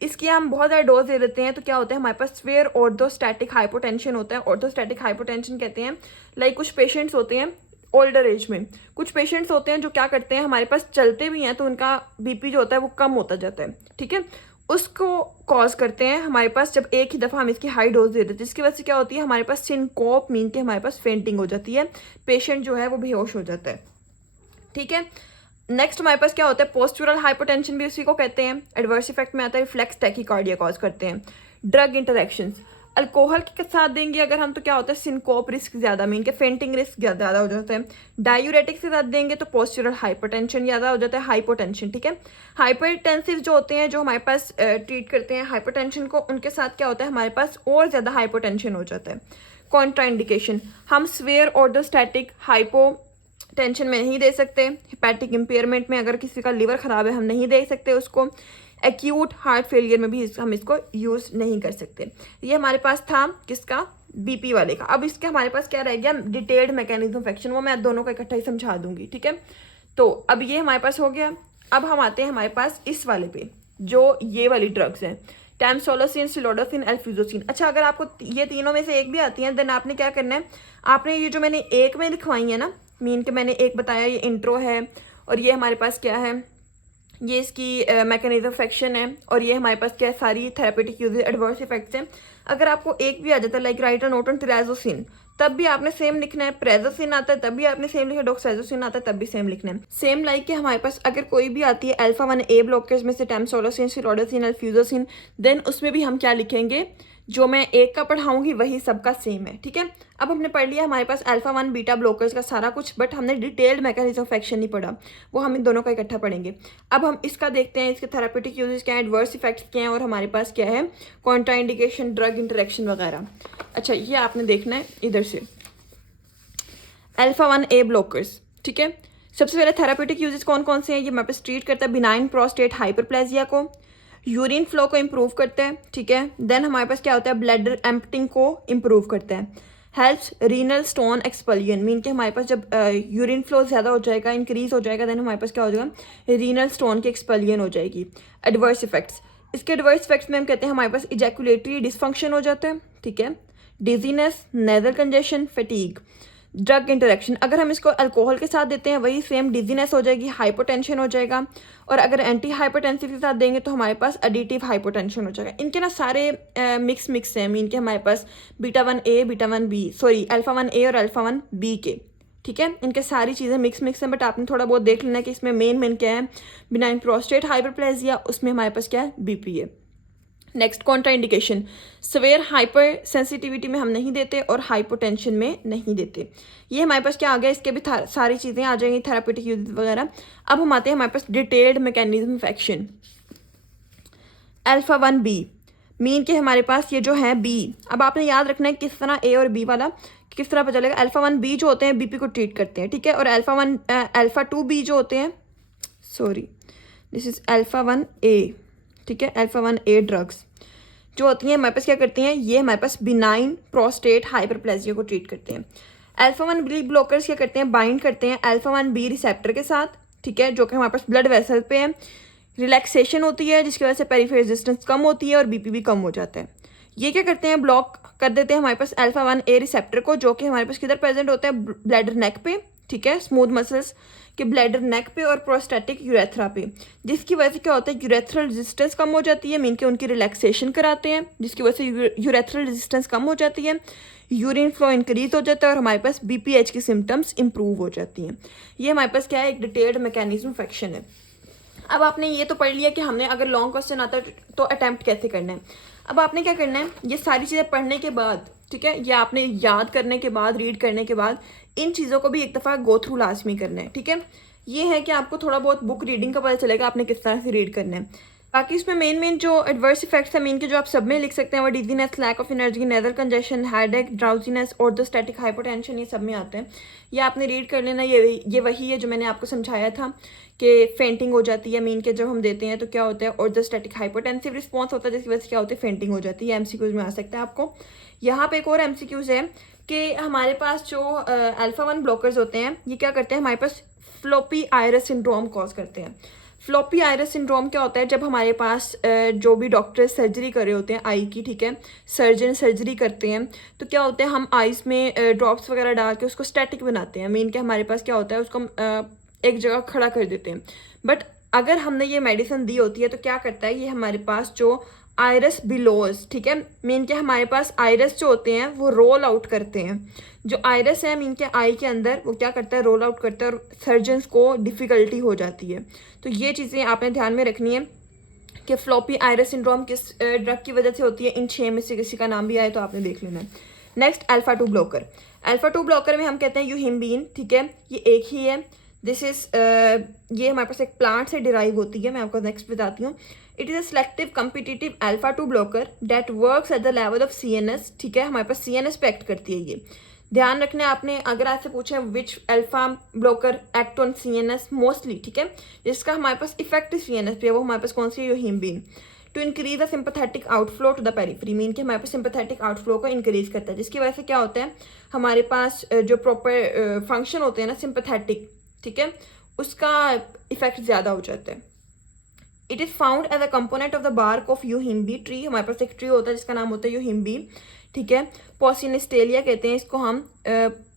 इसकी हम बहुत ज़्यादा डोज दे देते हैं तो क्या होता है, हमारे पास स्फेयर ऑर्थोस्टैटिक हाइपोटेंशन होता है। ऑर्थोस्टैटिक हाइपोटेंशन कहते हैं, लाइक कुछ पेशेंट्स होते हैं ओल्डर एज में, कुछ पेशेंट्स होते हैं जो क्या करते हैं, हमारे पास चलते भी हैं तो उनका BP जो होता है वो कम होता जाता है, ठीक है, उसको कॉज करते हैं हमारे पास जब एक ही दफ़ा हम इसकी हाई डोज दे देते हैं, जिसकी वजह से क्या होती है, हमारे पास सिनकोप मीन के हमारे पास फेंटिंग हो जाती है, पेशेंट जो है वो बेहोश हो जाता है, ठीक है। नेक्स्ट हमारे पास क्या होता है, पोस्चुरल हाइपोटेंशन भी उसी को कहते हैं। एडवर्स इफेक्ट में आता है रिफ्लेक्स टैकीकार्डिया कॉज करते हैं। ड्रग इंटरेक्शंस, अल्कोहल के साथ देंगे अगर हम तो क्या होता है सिनकोप रिस्क ज़्यादा, मीन के फेंटिंग रिस्क ज़्यादा हो जाता है। डायूरेटिक के साथ देंगे तो पोस्चरल हाइपरटेंशन ज़्यादा हो जाता है, हाइपोटेंशन, ठीक है। हाइपरटेंसिव जो होते हैं जो हमारे पास ट्रीट करते हैं हाइपरटेंशन को, उनके साथ क्या होता है हमारे पास और ज़्यादा हाइपोटेंशन हो जाता है। कॉन्ट्राइंडिकेशन, हम स्वेयर ऑर्थोस्टैटिक हाइपोटेंशन में नहीं दे सकते। हिपैटिक इम्पेयरमेंट में अगर किसी का लिवर ख़राब है हम नहीं दे सकते उसको। एक्यूट हार्ट फेलियर में भी हम इसको यूज़ नहीं कर सकते। ये हमारे पास था किसका, बीपी वाले का। अब इसके हमारे पास क्या रह गया, डिटेल्ड मैकेनिज्म ऑफ एक्शन, वो मैं दोनों का इकट्ठा ही समझा दूंगी, ठीक है। तो अब ये हमारे पास हो गया। अब हम आते हैं हमारे पास इस वाले पे, जो ये वाली ड्रग्स हैं, टैमसोलोसिन, सिलोडोसिन, एल्फ्यूजोसिन। अच्छा, अगर आपको ये तीनों में से एक भी आती है देन आपने क्या करना है, आपने ये जो मैंने एक में लिखवाई है ना, मीन के मैंने एक बताया ये इंट्रो है, और ये हमारे पास क्या है, ये इसकी मैकेनिज्म ऑफ एक्शन है, और ये हमारे पास क्या है, सारी थेरेपेटिक यूजेज, एडवर्स इफेक्ट्स हैं। अगर आपको एक भी आ जाता है like write a note on terazosin, तब भी आपने सेम लिखना है। प्रेजोसिन आता है तब भी आपने सेम लिखना है। डॉक्साइजोसिन आता है तब भी सेम लिखना है। सेम लाइक के हमारे पास अगर कोई भी आती है अल्फा 1A ब्लॉकर्स में से टैमसोलोसिन, सिलोडोसिन, एल्फ्यूजोसिन, देन उसमें भी हम क्या लिखेंगे, जो मैं एक का पढ़ाऊंगी वही सबका सेम है, ठीक है। अब हमने पढ़ लिया हमारे पास अल्फा 1 बीटा ब्लॉकर्स का सारा कुछ, बट हमने डिटेल्ड मैकेनिज्म ऑफ एक्शन नहीं पढ़ा, वो हम इन दोनों का इकट्ठा पढ़ेंगे। अब हम इसका देखते हैं, इसके थेरापेटिक यूजेस क्या है, एडवर्स इफेक्ट्स क्या हैं, और हमारे पास क्या है कॉन्ट्राइंडिकेशन, ड्रग इंटरेक्शन वगैरह। अच्छा, ये आपने देखना है इधर से, अल्फा 1A ब्लॉकर्स, ठीक है। सबसे पहले थेरापेटिक यूजेस कौन कौन से हैं, ये हमारे पास ट्रीट करता है बिनाइन प्रोस्टेट हाइपरप्लेजिया को, यूरिन फ्लो को इम्प्रूव करता है, ठीक है। देन हमारे पास क्या होता है, ब्लैडर एम्प्टिंग को इम्प्रूव करता है, हेल्प्स रीनल स्टोन एक्सपल्यन, मीन के हमारे पास जब यूरिन फ्लो ज़्यादा हो जाएगा, इंक्रीज हो जाएगा, देन हमारे पास क्या हो जाएगा, रीनल स्टोन की एक्सपल्यन हो जाएगी। एडवर्स इफेक्ट्स, इसके एडवर्स इफेक्ट्स में हम कहते हैं हमारे पास इजैकुलेटरी डिसफंक्शन हो जाता है, ठीक है, dizziness, nasal congestion, fatigue. Drug interaction, अगर हम इसको अल्कोहल के साथ देते हैं वही सेम डिजीनेस हो जाएगी, हाइपोटेंशन हो जाएगा, और अगर एंटी हाइपरटेंसिव के साथ देंगे तो हमारे पास एडिटिव हाइपोटेंशन हो जाएगा। इनके ना सारे मिक्स हैं, मीन के हमारे पास beta 1A, beta 1B, sorry alpha 1A और अल्फा 1B के, ठीक है। इनके सारी चीज़ें मिक्स हैं, बट आपने थोड़ा बहुत देख लेना कि इसमें मेन क्या है, बिनाइन प्रोस्टेट हाइपरप्लेजिया, उसमें हमारे पास क्या है, बीपी है। Next contraindication, severe hyper sensitivity में हम नहीं देते और हाइपोटेंशन में नहीं देते। ये हमारे पास क्या आ गया, इसके भी सारी चीज़ें आ जाएंगी, थेरापेटिक यूज वगैरह। अब हम आते हैं हमारे पास detailed mechanism of action. Alpha 1B, mean के हमारे पास ये जो है B, अब आपने याद रखना है किस तरह A और B वाला किस तरह पता चलेगा। अल्फा 1B जो होते हैं बीपी को ट्रीट करते हैं, ठीक है, और अल्फा 2B जो होते हैं, sorry this is alpha 1A, ठीक है, अल्फा 1A ड्रग्स जो होती हैं हमारे पास क्या करती हैं, ये हमारे पास बिनाइन प्रोस्टेट हाइपरप्लेजिया को ट्रीट करते हैं। अल्फा 1B ब्लॉकर्स क्या करते हैं, बाइंड करते हैं अल्फा 1B रिसेप्टर के साथ, ठीक है, जो कि हमारे पास ब्लड वेसल पे है। रिलैक्सेशन होती है जिसकी वजह से पेरिफेरल रेजिस्टेंस कम होती है और बीपी भी कम हो जाता है। ये क्या करते हैं, ब्लॉक कर देते हैं हमारे पास अल्फा 1A रिसेप्टर को, जो कि हमारे पास किधर प्रेजेंट होता है, ब्लैडर नेक पे, ठीक है, स्मूथ मसल्स के ब्लैडर नेक पे और प्रोस्टेटिक यूरेथ्रा पे, जिसकी वजह से क्या होता है, यूरेथ्रल रेजिस्टेंस कम हो जाती है, मीन के उनकी रिलैक्सेशन कराते हैं, जिसकी वजह से यूरेथ्रल रेजिस्टेंस कम हो जाती है, यूरिन फ्लो इंक्रीज हो जाता है, और हमारे पास BPH की सिम्टम्स इंप्रूव हो जाती हैं। ये हमारे पास क्या है, एक डिटेल्ड मैकेनिज्म ऑफ एक्शन है। अब आपने ये तो पढ़ लिया कि हमने अगर लॉन्ग क्वेश्चन आता है तो अटैम्प्ट कैसे करना है। अब आपने क्या करना है, ये सारी चीज़ें पढ़ने के बाद, ठीक है, ये आपने याद करने के बाद, रीड करने के बाद, इन चीज़ों को भी एक दफ़ा गो थ्रू लाजमी करना है, ठीक है। ये है कि आपको थोड़ा बहुत बुक रीडिंग का पता चलेगा आपने किस तरह से रीड करना है। बाकी इसमें मेन जो एडवर्स इफेक्ट्स है मीन के जो आप सब में लिख सकते हैं, वो dizziness, lack of energy, nasal congestion, headache, drowsiness, orthostatic hypotension, ये सब में आते हैं। ये आपने रीड कर लेना। ये वही है जो मैंने आपको समझाया था कि फेंटिंग हो जाती है मीन के जब हम देते हैं तो क्या होता है, ऑर्थोस्टैटिक हाइपोटेंसिव रिस्पॉन्स होता है, जिसकी वजह से क्या होती है, फेंटिंग हो जाती है। MCQs में आ सकता है आपको। यहाँ पे एक और MCQs है कि हमारे पास जो अल्फा 1 ब्लॉकर्स होते हैं, ये क्या करते हैं, हमारे पास फ्लोपी आयरस सिंड्रोम कॉज करते हैं। फ्लॉपी आयरस सिंड्रोम क्या होता है, जब हमारे पास जो भी डॉक्टर सर्जरी कर रहे होते हैं आई की, ठीक है, सर्जन सर्जरी करते हैं, तो क्या होता है, हम आइस में ड्रॉप्स वगैरह डाल के उसको स्टैटिक बनाते हैं। मीन के हमारे पास क्या होता है, उसको एक जगह खड़ा कर देते हैं। बट अगर हमने ये मेडिसिन दी होती है तो क्या करता है, ये हमारे पास जो आयरस बिलोज, ठीक है, मीन के हमारे पास आयरस जो होते हैं वो रोल आउट करते हैं। जो आयरस है मीन के आई के अंदर, वो क्या करता है, रोल आउट करता है, और सर्जन्स को डिफ़िकल्टी हो जाती है। तो ये चीज़ें आपने ध्यान में रखनी है। कि फ्लॉपी आयरस सिंड्रोम किस ड्रग की वजह से होती है, इन 6 में से किसी का नाम भी आए तो आपने देख लेना है। Next alpha 2 blocker. Alpha 2 blocker में हम कहते हैं यूहिम्बीन, ठीक है, ये एक ही है। दिस इज ये हमारे पास एक प्लांट से डिराइव होती है, मैं आपको नेक्स्ट बताती हूँ। It is a selective competitive alpha 2 blocker that works at the level of CNS, ठीक है, हमारे पास CNS पे एक्ट करती है ये। ध्यान रखना है आपने, अगर आपसे पूछे which alpha blocker act on CNS mostly, ठीक है, जिसका हमारे पास इफेक्ट CNS पे है, वो हमारे पास कौन सी है, yohimbine. To increase the sympathetic outflow to the periphery, mean कि हमारे पास सिंपैथेटिक आउटफ्लो को इंक्रीज करता है, जिसकी वजह से क्या होता है, हमारे पास जो प्रॉपर फंक्शन होते हैं ना सिंपैथेटिक, ठीक है, उसका इफेक्ट ज़्यादा हो जाता है। It is found as a component of the bark of yohimbe tree, हमारे पास एक ट्री होता है जिसका नाम होता है यूहिम्बी, ठीक है, पॉसिनेस्टेलिया कहते हैं इसको हम,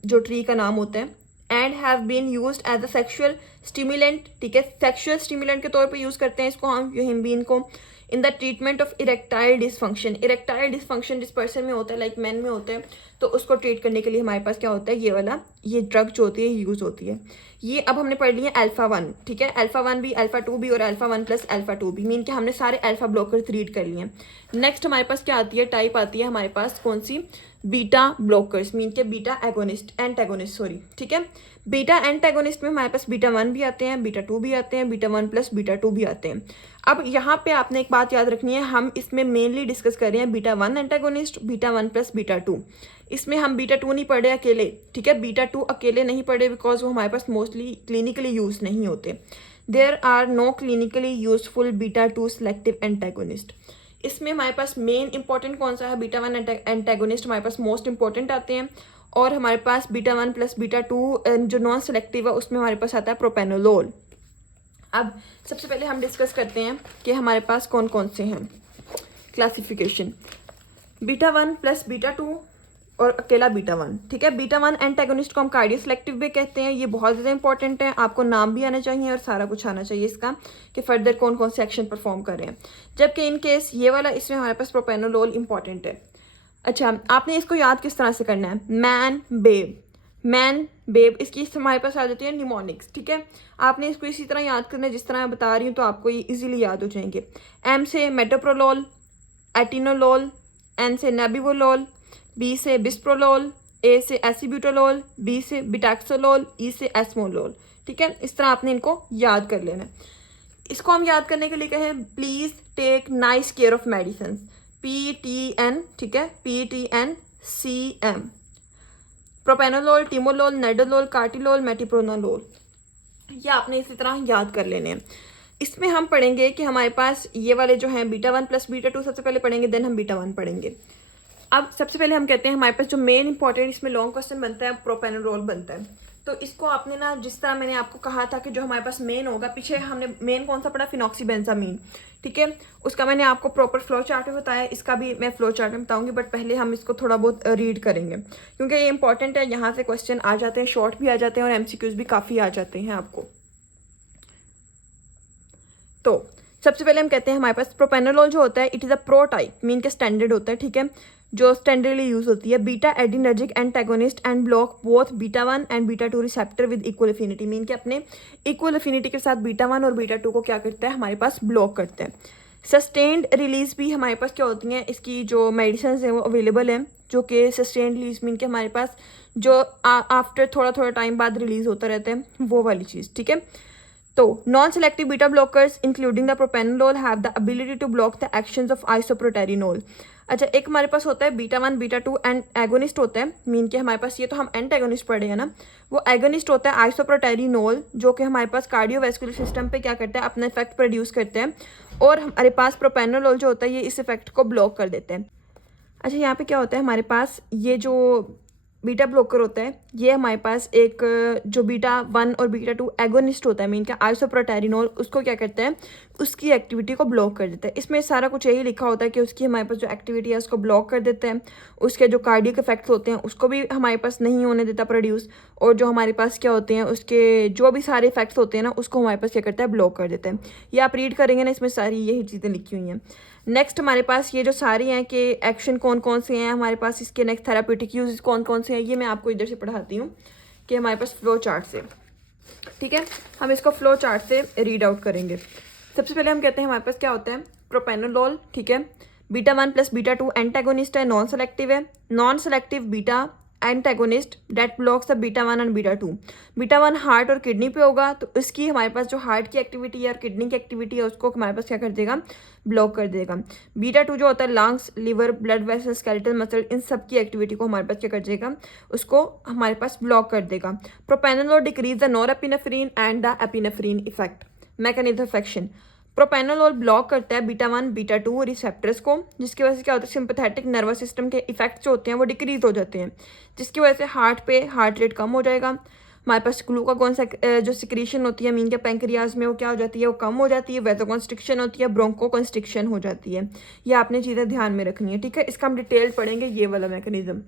जो ट्री का नाम होता है। And have been used as a sexual stimulant, ठीक है, सेक्शुअल स्टिमुलेंट के तौर पे यूज़ करते हैं इसको हम यूहिम्बीन को, इन the treatment of erectile dysfunction. Erectile dysfunction जिस पर्सन में होता है, लाइक मैन में होता है, तो उसको ट्रीट करने के लिए हमारे पास क्या होता है, ये वाला ये ड्रग जो होती है यूज़ होती है। ये अब हमने पढ़ लिया अल्फा 1, ठीक है, अल्फा 1 भी, अल्फा 2 भी और अल्फा 1 प्लस अल्फा 2 भी, मीन कि हमने सारे अल्फा ब्लॉकर्स रीड कर लिए हैं। नेक्स्ट हमारे पास क्या आती है, टाइप आती है हमारे पास कौन सी, बीटा ब्लॉकर्स, मीन के बीटा एगोनिस्ट एंटागोनिस्ट, सॉरी, ठीक है। बीटा एंटागोनिस्ट में हमारे पास बीटा 1 भी आते हैं, बीटा 2 भी आते हैं, बीटा 1 प्लस बीटा 2 भी आते हैं। अब यहाँ पे आपने एक बात याद रखनी है, हम इसमें मेनली डिस्कस कर रहे हैं beta 1 antagonist, beta 1 plus beta 2। इसमें हम बीटा 2 नहीं पढ़े अकेले, ठीक है, बीटा 2 अकेले नहीं पढ़े बिकॉज वो हमारे पास मोस्टली क्लिनिकली यूज नहीं होते। There are no clinically useful beta 2 selective antagonist. इसमें हमारे पास मेन इंपॉर्टेंट कौन सा है, बीटा 1 एंटागोनिस्ट हमारे पास मोस्ट इंपॉर्टेंट आते हैं, और हमारे पास बीटा 1 प्लस बीटा 2 जो नॉन सेलेक्टिव है उसमें हमारे पास आता है प्रोपेनोलोल। अब सबसे पहले हम डिस्कस करते हैं कि हमारे पास कौन कौन से हैं। क्लासिफिकेशन, बीटा 1 प्लस बीटा 2 और अकेला बीटा 1, ठीक है। बीटा 1 एंटागोनिस्ट को हम कार्डियो सेलेक्टिव भी कहते हैं, ये बहुत ज़्यादा इंपॉर्टेंट है, आपको नाम भी आना चाहिए और सारा कुछ आना चाहिए इसका कि फर्दर कौन कौन से एक्शन परफॉर्म कर रहे हैं। जबकि इन केस ये वाला, इसमें हमारे पास प्रोपेनोलोल इंपॉर्टेंट है। अच्छा, आपने इसको याद किस तरह से करना है, मैन बेब, इसकी हमारे पास आ जाती है निमोनिक्स, ठीक है। आपने इसको इसी तरह याद करना है जिस तरह मैं बता रही हूँ, तो आपको ये इजीली याद हो जाएंगे। एम से मेटोप्रोलोल, एटिनोलोल, एन से नेबिवोलोल, बी से बिस्प्रोलोल, ए से एसिब्यूटोलोल, बी से बिटैक्सोलोल, ई से एस्मोलोल, ठीक है। इस तरह आपने इनको याद कर लेना है। इसको हम याद करने के लिए कहें, please take nice care of medicine, PTN, ठीक है, PTNCM, propranolol, timolol, nadolol, carteolol, metipranolol, ये आपने इसी तरह याद कर लेने हैं। इसमें हम पढ़ेंगे कि हमारे पास ये वाले जो हैं बीटा 1 प्लस बीटा 2 सबसे पहले पढ़ेंगे, देन हम बीटा 1 पढ़ेंगे। अब सबसे पहले हम कहते हैं हमारे पास जो मेन इंपॉर्टेंट इसमें लॉन्ग क्वेश्चन बनता है, प्रोपेनोलोल बनता है। तो इसको आपने ना, जिस तरह मैंने आपको कहा था कि जो हमारे पास मेन होगा, पीछे हमने मेन कौन सा पढ़ा, फिनॉक्सीबेंजामीन, ठीक है, उसका मैंने आपको प्रॉपर फ्लो चार्ट में बताया, इसका भी मैं फ्लो चार्ट में बताऊंगी, बट पहले हम इसको थोड़ा बहुत रीड करेंगे क्योंकि ये इंपॉर्टेंट है। यहाँ से क्वेश्चन आ जाते हैं, शॉर्ट भी आ जाते हैं और MCQs भी काफ़ी आ जाते हैं आपको। तो सबसे पहले हम कहते हैं हमारे पास प्रोपेनोलोल जो होता है, it is a pro type, mean के स्टैंडर्ड होता है, ठीक है, जो स्टैंडर्डली यूज होती है। Beta adrenergic antagonist and block both beta 1 and beta 2 receptor with equal affinity, mean के अपने इक्वल एफिनिटी के साथ बीटा 1 और बीटा 2 को क्या करता है, हमारे पास ब्लॉक करते हैं। सस्टेन्ड रिलीज भी हमारे पास क्या होती हैं, इसकी जो मेडिसिन है वो अवेलेबल है, जो कि सस्टेन्ड रिलीज मीन के हमारे पास जो आफ्टर थोड़ा थोड़ा टाइम बाद रिलीज होता रहता है, वो वाली चीज़, ठीक है। तो non selective beta blockers including the propranolol have the ability to block the actions of isoproterenol. अच्छा, एक हमारे पास होता है बीटा 1 बीटा 2 एंड एगोनिस्ट होता है, मीन के हमारे पास ये तो हम एंटागोनिस्ट पढ़े हैं ना, वो एगोनिस्ट होता है आइसोप्रोटेरिनोल, जो कि हमारे पास कार्डियोवैस्कुलर सिस्टम पे क्या करता है, अपना इफेक्ट प्रोड्यूस करते हैं, और हमारे पास प्रोपेनोलोल जो होता है ये इस इफेक्ट को ब्लॉक कर देते हैं। अच्छा, यहाँ पे क्या होता है हमारे पास, ये जो बीटा ब्लॉकर होता है, ये हमारे पास एक जो बीटा 1 और बीटा 2 एगोनिस्ट होता है, मीन का आइसोप्रोटेरिनोल, उसको क्या करता है, उसकी एक्टिविटी को ब्लॉक कर देता है। इसमें सारा कुछ यही लिखा होता है कि उसकी हमारे पास जो एक्टिविटी है उसको ब्लॉक कर देते हैं, उसके जो कार्डियक इफेक्ट्स होते हैं उसको भी हमारे पास नहीं होने देता प्रोड्यूस, और जो हमारे पास क्या होते हैं उसके जो भी सारे इफेक्ट्स होते हैं ना, उसको हमारे पास क्या करता है, ब्लॉक कर देते हैं। ये आप रीड करेंगे ना, इसमें सारी यही चीज़ें लिखी हुई हैं। नेक्स्ट हमारे पास ये जो सारी हैं कि एक्शन कौन कौन से हैं हमारे पास, इसके नेक्स्ट थेराप्यूटिक यूज कौन कौन से हैं, ये मैं आपको इधर से पढ़ाती हूँ कि हमारे पास फ्लो चार्ट से, ठीक है, हम इसको फ्लो चार्ट से रीड आउट करेंगे। सबसे पहले हम कहते हैं हमारे पास क्या होता है प्रोपेनोलोल, ठीक है। बीटा 1 प्लस बीटा 2 एंटागोनिस्ट है, नॉन सेलेक्टिव है। Non selective beta antagonist that blocks the beta 1 and beta 2। Beta 1 heart और किडनी पे होगा, तो इसकी हमारे पास जो हार्ट की एक्टिविटी है और किडनी की एक्टिविटी है उसको हमारे पास क्या कर देगा, ब्लॉक कर देगा। बीटा 2 जो होता है lungs, liver, blood vessel, skeletal muscle, इन सब की एक्टिविटी को हमारे पास क्या कर देगा, उसको हमारे पास ब्लॉक कर देगा। Propranolol decrease the norepinephrine and the epinephrine effect. Mechanism of action, propranolol block करता है बीटा 1 बीटा 2 रिसेप्टर्स को, जिसकी वजह से क्या होता है सिंपैथेटिक नर्वस सिस्टम के इफेक्ट जो होते हैं वो डिक्रीज हो जाते हैं, जिसकी वजह से हार्ट पे हार्ट रेट कम हो जाएगा। हमारे पास ग्लूकागॉन जो सिक्रीशन होती है मीन के पैंक्रियाज में वो क्या हो जाती है, वो कम हो जाती है। वेसोकंस्ट्रिक्शन होती है, ब्रोंकोकंस्ट्रिक्शन हो जाती है। ये आपने चीज़ें ध्यान में रखनी है, ठीक है। इसका हम डिटेल पढ़ेंगे, ये वाला मैकेनिज्म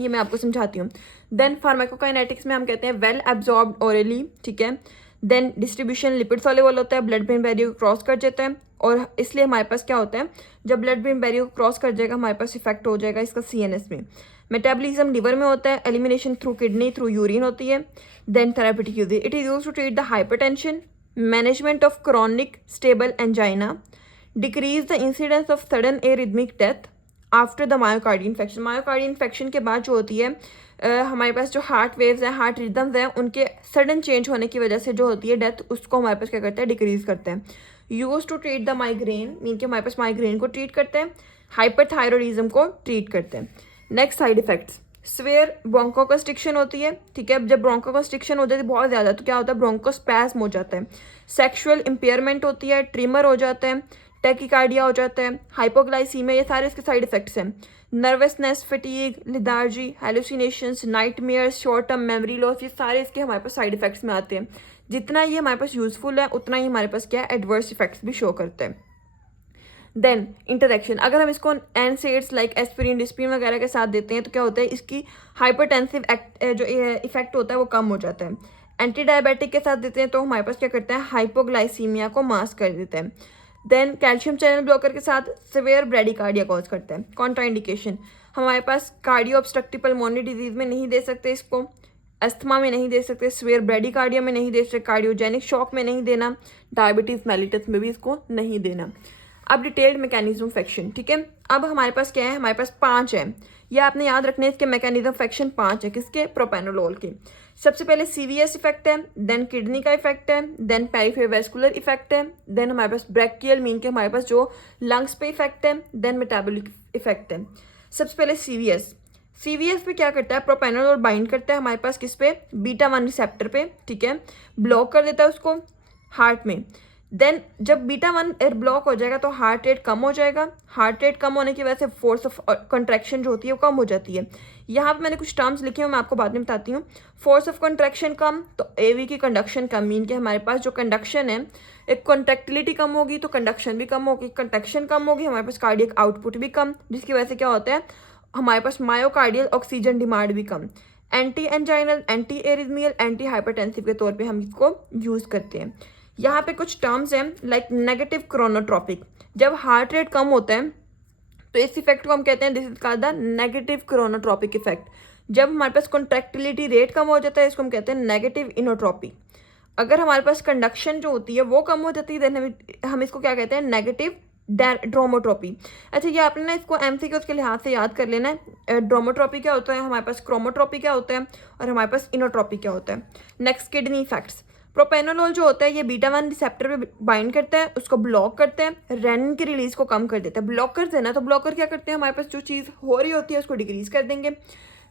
ये मैं आपको समझाती हूँ। देन फार्माकोकाइनेटिक्स में हम कहते हैं वेल एब्जॉर्ब्ड ओरली, ठीक है। देन डिस्ट्रीब्यूशन लिपिड सॉल्युबल होता है, ब्लड ब्रेन बैरियर को क्रॉस कर जाता है, और इसलिए हमारे पास क्या होता है जब ब्लड ब्रेन बैरियर को क्रॉस कर जाएगा हमारे पास इफेक्ट हो जाएगा इसका सीएनएस में। मेटाबॉलिज्म लिवर में होता है, elimination through kidney through urine होती है। Then therapeutic use, it is used to treat the hypertension, management of chronic stable angina, decrease the incidence of sudden arrhythmic death after the myocardial infection. Myocardial infection के बाद जो होती है हमारे पास जो हार्ट वेव्स हैं, हार्ट रिदम्स हैं, उनके सडन चेंज होने की वजह से जो होती है डेथ, उसको हमारे पास क्या करता है, डिक्रीज करते हैं। Use to treat the migraine, mean के हमारे पास माइग्रेन को ट्रीट करते हैं, हाइपरथायरॉयडिज्म को ट्रीट करते हैं। नेक्स्ट साइड इफेक्ट्स, स्वेयर ब्रोंकोकंस्ट्रिक्शन होती है, ठीक है। जब ब्रोंकोकंस्ट्रिक्शन हो जाती है बहुत ज़्यादा तो क्या होता है, ब्रोंकोस्पैस्म हो जाता है। सेक्सुअल इम्पेयरमेंट होती है, ट्रिमर हो जाता है, टैकिकार्डिया हो जाता है, हाइपोग्लाइसीमिया, ये सारे इसके साइड इफेक्ट्स हैं। Nervousness, fatigue, lethargy, hallucinations, nightmares, short term memory loss, ये सारे इसके हमारे पास साइड इफेक्ट्स में आते हैं। जितना ये हमारे पास यूजफुल है उतना ही हमारे पास क्या है, एडवर्स इफेक्ट्स भी शो करते हैं। देन इंटरेक्शन, अगर हम इसको एनसेड्स लाइक एस्पिरिन, डिस्पिरिन वगैरह के साथ देते हैं तो क्या होता है, इसकी हाइपरटेंसिव जो इफेक्ट होता है वो कम हो जाता है। एंटी डायबिटिक के साथ देते हैं तो हमारे पास क्या करता है, हाइपोग्लाइसीमिया को मास्क कर देता है। देन कैल्शियम चैनल ब्लॉकर के साथ सिवियर ब्रेडिकार्डिया कॉज करता है। कॉन्ट्राइंडिकेशन, हमारे पास कार्डियो ऑब्स्ट्रक्टिव पल्मोनरी डिजीज में नहीं दे सकते इसको, अस्थमा में नहीं दे सकते, सिवियर ब्रेडिकार्डिया में नहीं दे सकते, कार्डियोजेनिक शॉक में नहीं देना, डायबिटीज मेलिटस में भी इसको नहीं देना। अब डिटेल्ड मैकेनिज्म ऑफ एक्शन, ठीक है। अब हमारे पास क्या है, हमारे पास 5 है, ये आपने याद रखने इसके मैकेनिज्म ऑफ एक्शन 5 है, किसके, प्रोपेनोलोल के। सबसे पहले सीवीएस इफेक्ट है, देन किडनी का इफेक्ट है, देन पेरिफेरल वेस्कुलर इफेक्ट है, देन हमारे पास ब्रैकियल मीन के हमारे पास जो लंग्स पे इफेक्ट है, देन मेटाबॉलिक इफेक्ट है। सबसे पहले सीवीएस, सीवीएस पे क्या करता है, प्रोपेनोलोल बाइंड करता है हमारे पास किस पे, बीटा 1 रिसेप्टर पे, ठीक है, ब्लॉक कर देता है उसको हार्ट में। देन जब बीटा 1 ब्लॉक हो जाएगा तो हार्ट रेट कम हो जाएगा, हार्ट रेट कम होने की वजह से फोर्स ऑफ कंट्रैक्शन जो होती है वो कम हो जाती है। यहाँ पे मैंने कुछ टर्म्स लिखे हैं, मैं आपको बाद में बताती हूँ। फोर्स ऑफ कंट्रैक्शन कम तो एवी की कंडक्शन कम, मीन के हमारे पास जो कंडक्शन है, एक कॉन्ट्रैक्टिलिटी कम होगी तो कंडक्शन भी कम होगी, कंडक्शन कम होगी हमारे पास कार्डियक आउटपुट भी कम, जिसकी वजह से क्या होता है, हमारे पास मायोकार्डियल ऑक्सीजन डिमांड भी कम। Anti anginal, anti arrhythmic, anti hypertensive के तौर पे हम इसको यूज़ करते हैं। यहाँ पे कुछ टर्म्स हैं लाइक नेगेटिव क्रोनोट्रॉपिक, जब हार्ट रेट कम होता है तो इस इफेक्ट को हम कहते हैं, this is called the negative chronotropic effect. जब हमारे पास कॉन्ट्रैक्टिलिटी रेट कम हो जाता है इसको हम कहते हैं नेगेटिव इनोट्रॉपी। अगर हमारे पास कंडक्शन जो होती है वो कम हो जाती है देन हम इसको क्या कहते हैं, नेगेटिव ड्रोमोट्रोपी। अच्छा, ये आपने ना इसको एमसीक्यूज के लिहाज से याद कर लेना है। ड्रोमोट्रोपी क्या होता है, हमारे पास क्रोमोट्रोपी क्या होता है, और हमारे पास इनोट्रोपी क्या होता है। Next, kidney effects. प्रोपेनोलोल जो होता है ये बीटा 1 रिसेप्टर पे बाइंड करता है, उसको ब्लॉक करते हैं, रेनिन की रिलीज को कम कर देता है। ब्लॉक कर देना तो ब्लॉकर क्या करते हैं, हमारे पास जो चीज़ हो रही होती है उसको डिक्रीज कर देंगे।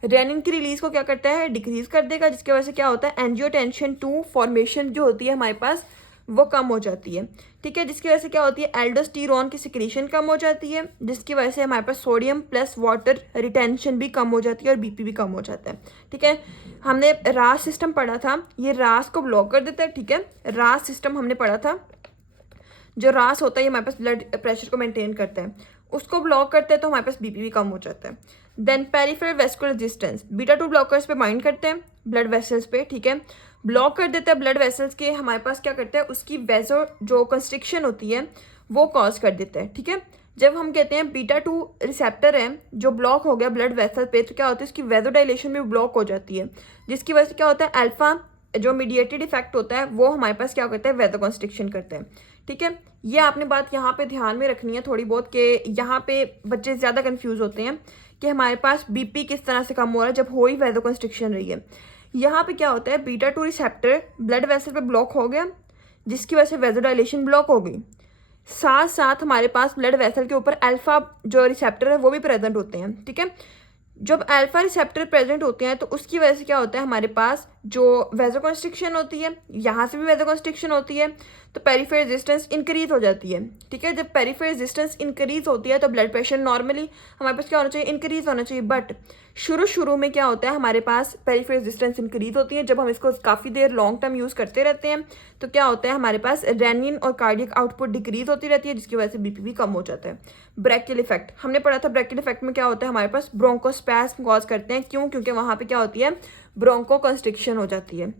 रेनिन की रिलीज को क्या करता है, डिक्रीज कर देगा, जिसकी वजह से क्या होता है, एंजियोटेंशन 2 फॉर्मेशन जो होती है हमारे पास वो कम हो जाती है, ठीक है। जिसकी वजह से क्या होती है, एल्डोस्टेरोन की सिक्रीशन कम हो जाती है, जिसकी वजह से हमारे पास सोडियम प्लस वाटर रिटेंशन भी कम हो जाती है और बीपी भी कम हो जाता है, ठीक है। हमने रास सिस्टम पढ़ा था, ये रास को ब्लॉक कर देता है, ठीक है। रास सिस्टम हमने पढ़ा था, जो रास होता है ये हमारे पास ब्लड प्रेशर को मेंटेन करता है, उसको ब्लॉक करते हैं तो हमारे पास बीपी भी कम हो जाता है। Then peripheral vascular resistance, beta 2 blockers पे बाइंड करते हैं ब्लड वेसल्स पे, ठीक है, ब्लॉक कर देता है ब्लड वेसल्स के, हमारे पास क्या करते हैं, उसकी वेजो जो कंस्ट्रिक्शन होती है वो कॉज कर देता है, ठीक है। जब हम कहते हैं बीटा 2 रिसेप्टर है जो ब्लॉक हो गया ब्लड वेसल पे तो क्या होता है, उसकी वेजोडाइलेशन भी ब्लॉक हो जाती है, जिसकी वजह से क्या होता है, अल्फा जो मीडिएटेड इफेक्ट होता है वो हमारे पास क्या करता है, वेजोकंस्ट्रिक्शन करता है, ठीक है, ये आपने बात यहाँ पे ध्यान में रखनी है थोड़ी बहुत, कि यहाँ पे बच्चे ज़्यादा कंफ्यूज होते हैं कि हमारे पास बीपी किस तरह से कम हो रहा है जब हो ही वैसोकंस्ट्रिक्शन रही है। यहाँ पे क्या होता है, बीटा 2 रिसेप्टर ब्लड वेसल पे ब्लॉक हो गया, जिसकी वजह से वेसोडाइलेशन ब्लॉक हो गई। साथ साथ हमारे पास ब्लड वेसल के ऊपर अल्फा जो रिसेप्टर है वो भी प्रेजेंट होते हैं। ठीक है, जब अल्फा रिसेप्टर प्रेजेंट होते हैं तो उसकी वजह से क्या होता है, हमारे पास जो वेसोकंस्ट्रिक्शन होती है, यहाँ से भी वेसोकंस्ट्रिक्शन होती है, तो पेरिफेरल रेजिस्टेंस इंक्रीज हो जाती है। ठीक है, जब पेरिफेरल रेजिस्टेंस इंक्रीज होती है तो ब्लड प्रेशर नॉर्मली हमारे पास क्या होना चाहिए, इंक्रीज होना चाहिए। बट शुरू में क्या होता है, हमारे पास पेरिफेरल रेजिस्टेंस इंक्रीज होती है। जब हम इसको काफ़ी देर लॉन्ग टर्म यूज़ करते रहते हैं तो क्या होता है, हमारे पास रेनिन और कार्डियक आउटपुट डिक्रीज होती रहती है, जिसकी वजह से बीपी भी कम हो जाता है। ब्रैकियल इफेक्ट हमने पढ़ा था, ब्रैकियल इफेक्ट में क्या होता है, हमारे पास ब्रोंकोस्पैस्म कॉज करते हैं। क्यों? क्योंकि वहाँ पे क्या होती है, ब्रोंकोकंस्ट्रिक्शन हो जाती है।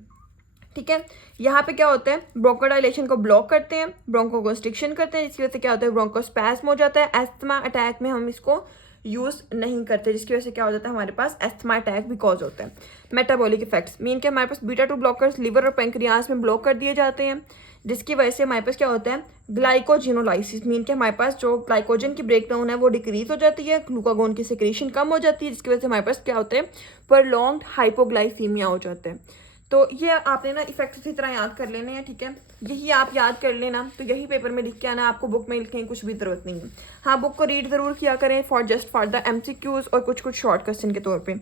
ठीक है, यहाँ पे क्या होता है, ब्रोंकोडाइलेशन को ब्लॉक करते हैं, ब्रोंकोकंस्ट्रिक्शन करते हैं, जिसकी वजह से क्या होता है, ब्रोंकोस्पैस्म हो जाता है। एस्थमा अटैक में हम इसको यूज़ नहीं करते, जिसकी वजह से क्या हो जाता है, हमारे पास एस्थमा अटैक भी कॉज होता है। मेटाबॉलिक इफेक्ट्स मीन के हमारे पास बीटा 2 ब्लॉकर्स लिवर और पेंक्रियाज में ब्लॉक कर दिए जाते हैं, जिसकी वजह से हमारे पास क्या होता है, ग्लाइकोजिनोलाइसिस मीन के हमारे पास जो ग्लाइकोजन की ब्रेकडाउन है वो डिक्रीज हो जाती है, ग्लूकागोन की सिक्रीशन कम हो जाती है, जिसकी वजह से हमारे पास क्या होता है, प्रोलॉन्ग्ड हाइपोग्लाइसीमिया हो जाता है। तो ये आपने ना इफेक्ट इसी तरह याद कर लेने हैं। ठीक है, यही आप याद कर लेना, तो यही पेपर में लिख के आना, आपको बुक में लिखने की कुछ भी जरूरत नहीं है। हाँ, बुक को रीड जरूर किया करें फॉर द MCQs और कुछ शॉर्ट क्वेश्चन के तौर पे।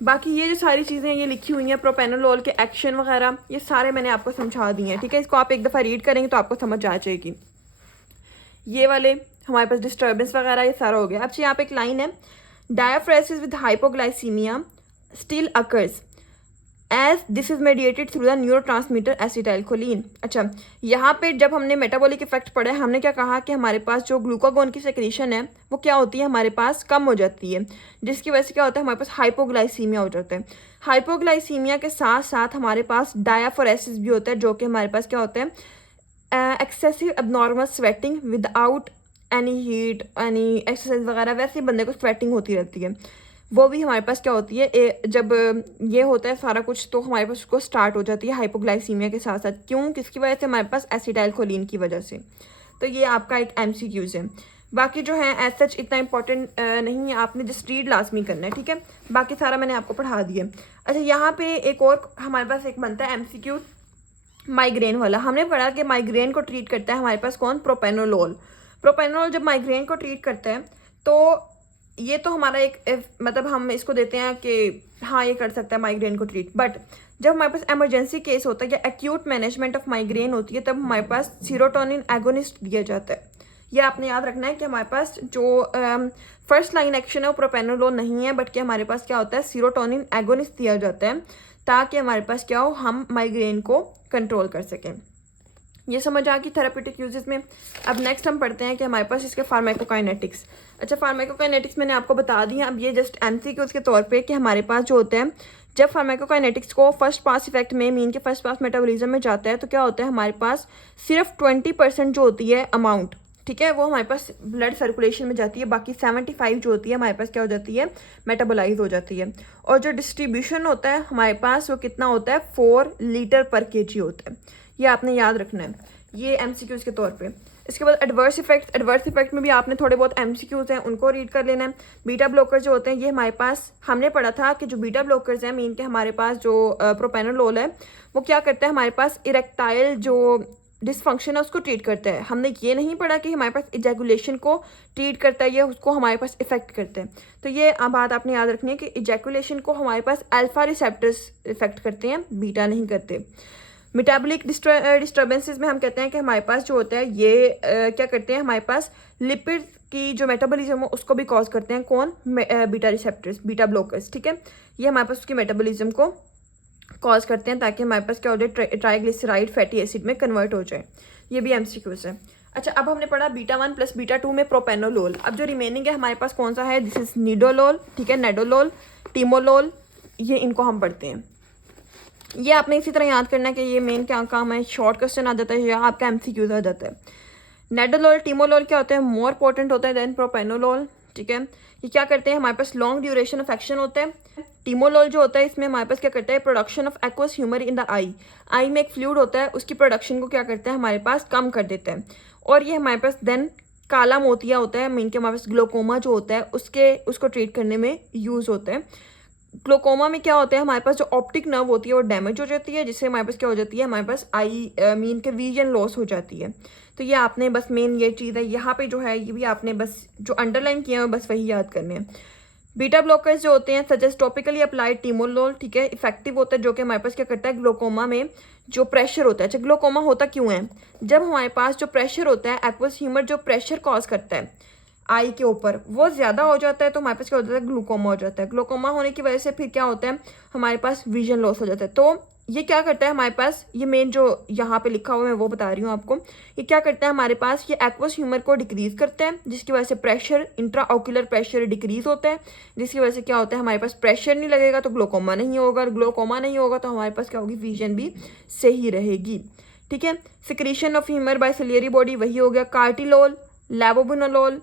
बाकी ये जो सारी चीज़ें ये लिखी हुई हैं, प्रोपेनोलोल के एक्शन वगैरह, ये सारे मैंने आपको समझा दिए हैं। ठीक है, इसको आप एक दफ़ा रीड करेंगे तो आपको समझ आ जाएगी। ये वाले हमारे पास डिस्टर्बेंस वगैरह ये सारा हो गया। अब यहाँ पे एक लाइन है, diaphoresis with hypoglycaemia still occurs as this is mediated through the neurotransmitter acetylcholine. अच्छा, यहाँ पे जब हमने मेटाबॉलिक इफेक्ट पढ़ा है, हमने क्या कहा कि हमारे पास जो ग्लूकागोन की सेक्रेशन है वो क्या होती है, हमारे पास कम हो जाती है, जिसकी वजह से क्या होता है, हमारे पास हाइपोग्लाइसीमिया हो जाता है। हाइपोग्लाइसीमिया के साथ साथ हमारे पास डायाफोरेसिस भी होता है, जो कि हमारे पास क्या होता है, excessive abnormal sweating without any heat any exercise वगैरह, वैसे ही बंदे को स्वेटिंग होती रहती है, वो भी हमारे पास क्या होती है, जब ये होता है सारा कुछ तो हमारे पास उसको स्टार्ट हो जाती है हाइपोग्लाइसीमिया के साथ साथ। क्यों? किसकी वजह से, हमारे पास एसिटाइलकोलिन की वजह से। तो ये आपका एक MCQs है। बाकी जो है एज सच इतना इंपॉर्टेंट नहीं है, आपने जस्ट रीड लाजमी करना है। ठीक है, बाकी सारा मैंने आपको पढ़ा दिया। अच्छा, यहाँ पे एक और हमारे पास एक बनता है MCQ माइग्रेन वाला। हमने पढ़ा कि माइग्रेन को ट्रीट करता है हमारे पास कौन, प्रोपेनोलोल। प्रोपेनोलोल जब माइग्रेन को ट्रीट करते हैं तो ये तो हमारा एक मतलब हम इसको देते हैं कि हाँ ये कर सकता है माइग्रेन को ट्रीट। बट जब हमारे पास इमरजेंसी केस होता है या एक्यूट मैनेजमेंट ऑफ माइग्रेन होती है, तब हमारे पास सीरोटोनिन एगोनिस्ट दिया जाता है। ये आपने याद रखना है कि हमारे पास जो फर्स्ट लाइन एक्शन है वो प्रोपेनोलोल नहीं है, बट कि हमारे पास क्या होता है, सीरोटोनिन एगोनिस्ट दिया जाता है, ताकि हमारे पास क्या हो, हम माइग्रेन को कंट्रोल कर सकें। ये समझ आ गई थेराप्यूटिक यूजेस में। अब नेक्स्ट हम पढ़ते हैं कि हमारे पास इसके फार्माकोकाइनेटिक्स। अच्छा, फार्माकोकाइनेटिक्स मैंने आपको बता दिया। अब ये जस्ट MCQs के तौर पे कि हमारे पास जो होता है, जब फार्माकोकाइनेटिक्स को फर्स्ट पास इफेक्ट में मीन के फर्स्ट पास मेटाबॉलिज्म में जाता है तो क्या होता है, हमारे पास सिर्फ 20% जो होती है अमाउंट, ठीक है, वो हमारे पास ब्लड सर्कुलेशन में जाती है, बाकी 75 जो होती है हमारे पास क्या हो जाती है, मेटाबोलाइज हो जाती है। और जो डिस्ट्रीब्यूशन होता है हमारे पास वो कितना होता है, 4 लीटर पर kg होता है। ये आपने याद रखना है, ये MCQs के तौर पे। इसके बाद एडवर्स इफेक्ट में भी आपने थोड़े बहुत MCQs हैं, उनको रीड कर लेना है। बीटा ब्लॉकर जो होते हैं, ये हमारे पास हमने पढ़ा था कि जो बीटा ब्लॉकर्स हैं मीन के हमारे पास जो प्रोपेनोलोल है वो क्या करता है, हमारे पास इरेक्टाइल जो डिसफंक्शन है उसको ट्रीट करता है। हमने ये नहीं पढ़ा कि हमारे पास इजैकुलेशन को ट्रीट करता है या उसको हमारे पास इफेक्ट करते हैं। तो ये बात आपने याद रखनी है कि इजैकुलेशन को हमारे पास अल्फा रिसेप्टर्स इफेक्ट करते हैं, बीटा नहीं करते। मेटाबॉलिक डिस्टर्बेंसेस में हम कहते हैं कि हमारे पास जो होता है ये क्या करते हैं, हमारे पास लिपिड की जो मेटाबॉलिज्म हो उसको भी कॉज करते हैं, कौन, बीटा रिसेप्टर्स, बीटा ब्लॉकर्स। ठीक है, ये हमारे पास उसकी मेटाबॉलिज्म को कॉज करते हैं ताकि हमारे पास क्या हो जाए, ट्राइग्लिसराइड फैटी एसिड में कन्वर्ट हो जाए। ये भी MCQs है। अच्छा, अब हमने पढ़ा बीटा 1 प्लस बीटा 2 में प्रोपेनोलोल। अब जो रिमेनिंग है हमारे पास कौन सा है, दिस इज निडोलोल, ठीक है, नेडोलोल, टीमोलोल, ये इनको हम पढ़ते हैं। ये आपने इसी तरह याद करना है कि ये मेन क्या काम है, शॉर्ट क्वेश्चन आ जाता है या आपका MCQs आ जाता है। नेडोलोल, टीमोलोल क्या होता है, मोर पोटेंट होता है देन प्रोपेनोलोल। ठीक है, ये क्या करते हैं, हमारे पास लॉन्ग ड्यूरेशन ऑफ एक्शन होता है। टीमोलोल जो होता है इसमें हमारे पास क्या करता है, production of aqueous humour in the eye में एक फ्लूइड होता है, उसकी प्रोडक्शन को क्या करता है हमारे पास कम कर देता है। और ये हमारे पास देन काला मोतिया होता है, मीन के हमारे पास ग्लोकोमा जो होता है उसको ट्रीट करने में यूज़ होता है। ग्लोकोमा में क्या होता है, हमारे पास जो ऑप्टिक नर्व होती है वो डैमेज हो जाती है, जिससे हमारे पास क्या हो जाती है, हमारे पास आई मीन के विजन लॉस हो जाती है। तो ये आपने बस मेन ये चीज़ है यहाँ पे जो है, ये भी आपने बस जो अंडरलाइन किया है बस वही याद करने हैं। बीटा ब्लॉकर्स जो होते हैं such as topically applied timolol, ठीक है, इफेक्टिव होता है, जो कि हमारे पास क्या करता है, ग्लोकोमा में जो प्रेशर होता है। अच्छा, ग्लोकोमा होता क्यों है, जब हमारे पास जो प्रेशर होता है, एक्वस ह्यूमर जो प्रेशर कॉज करता है आई के ऊपर वो ज़्यादा हो जाता है, तो हमारे पास क्या हो जाता है, ग्लूकोमा हो जाता है। ग्लूकोमा होने की वजह से फिर क्या होता है, हमारे पास विजन लॉस हो जाता है। तो ये क्या करता है हमारे पास, ये मेन जो यहाँ पे लिखा हुआ है मैं वो बता रही हूँ आपको, ये क्या करता है हमारे पास, ये एक्वस ह्यूमर को डिक्रीज करता है, जिसकी वजह से प्रेशर, इंट्राऑक्यूलर प्रेशर डिक्रीज होता है, जिसकी वजह से क्या होता है, हमारे पास प्रेशर नहीं लगेगा तो ग्लोकोमा नहीं होगा, और ग्लोकोमा नहीं होगा तो हमारे पास क्या होगी, विजन भी सही रहेगी। ठीक है, secretion of humour by ciliary body वही हो गया, कार्टिलोल, लेवोबुनोलोल,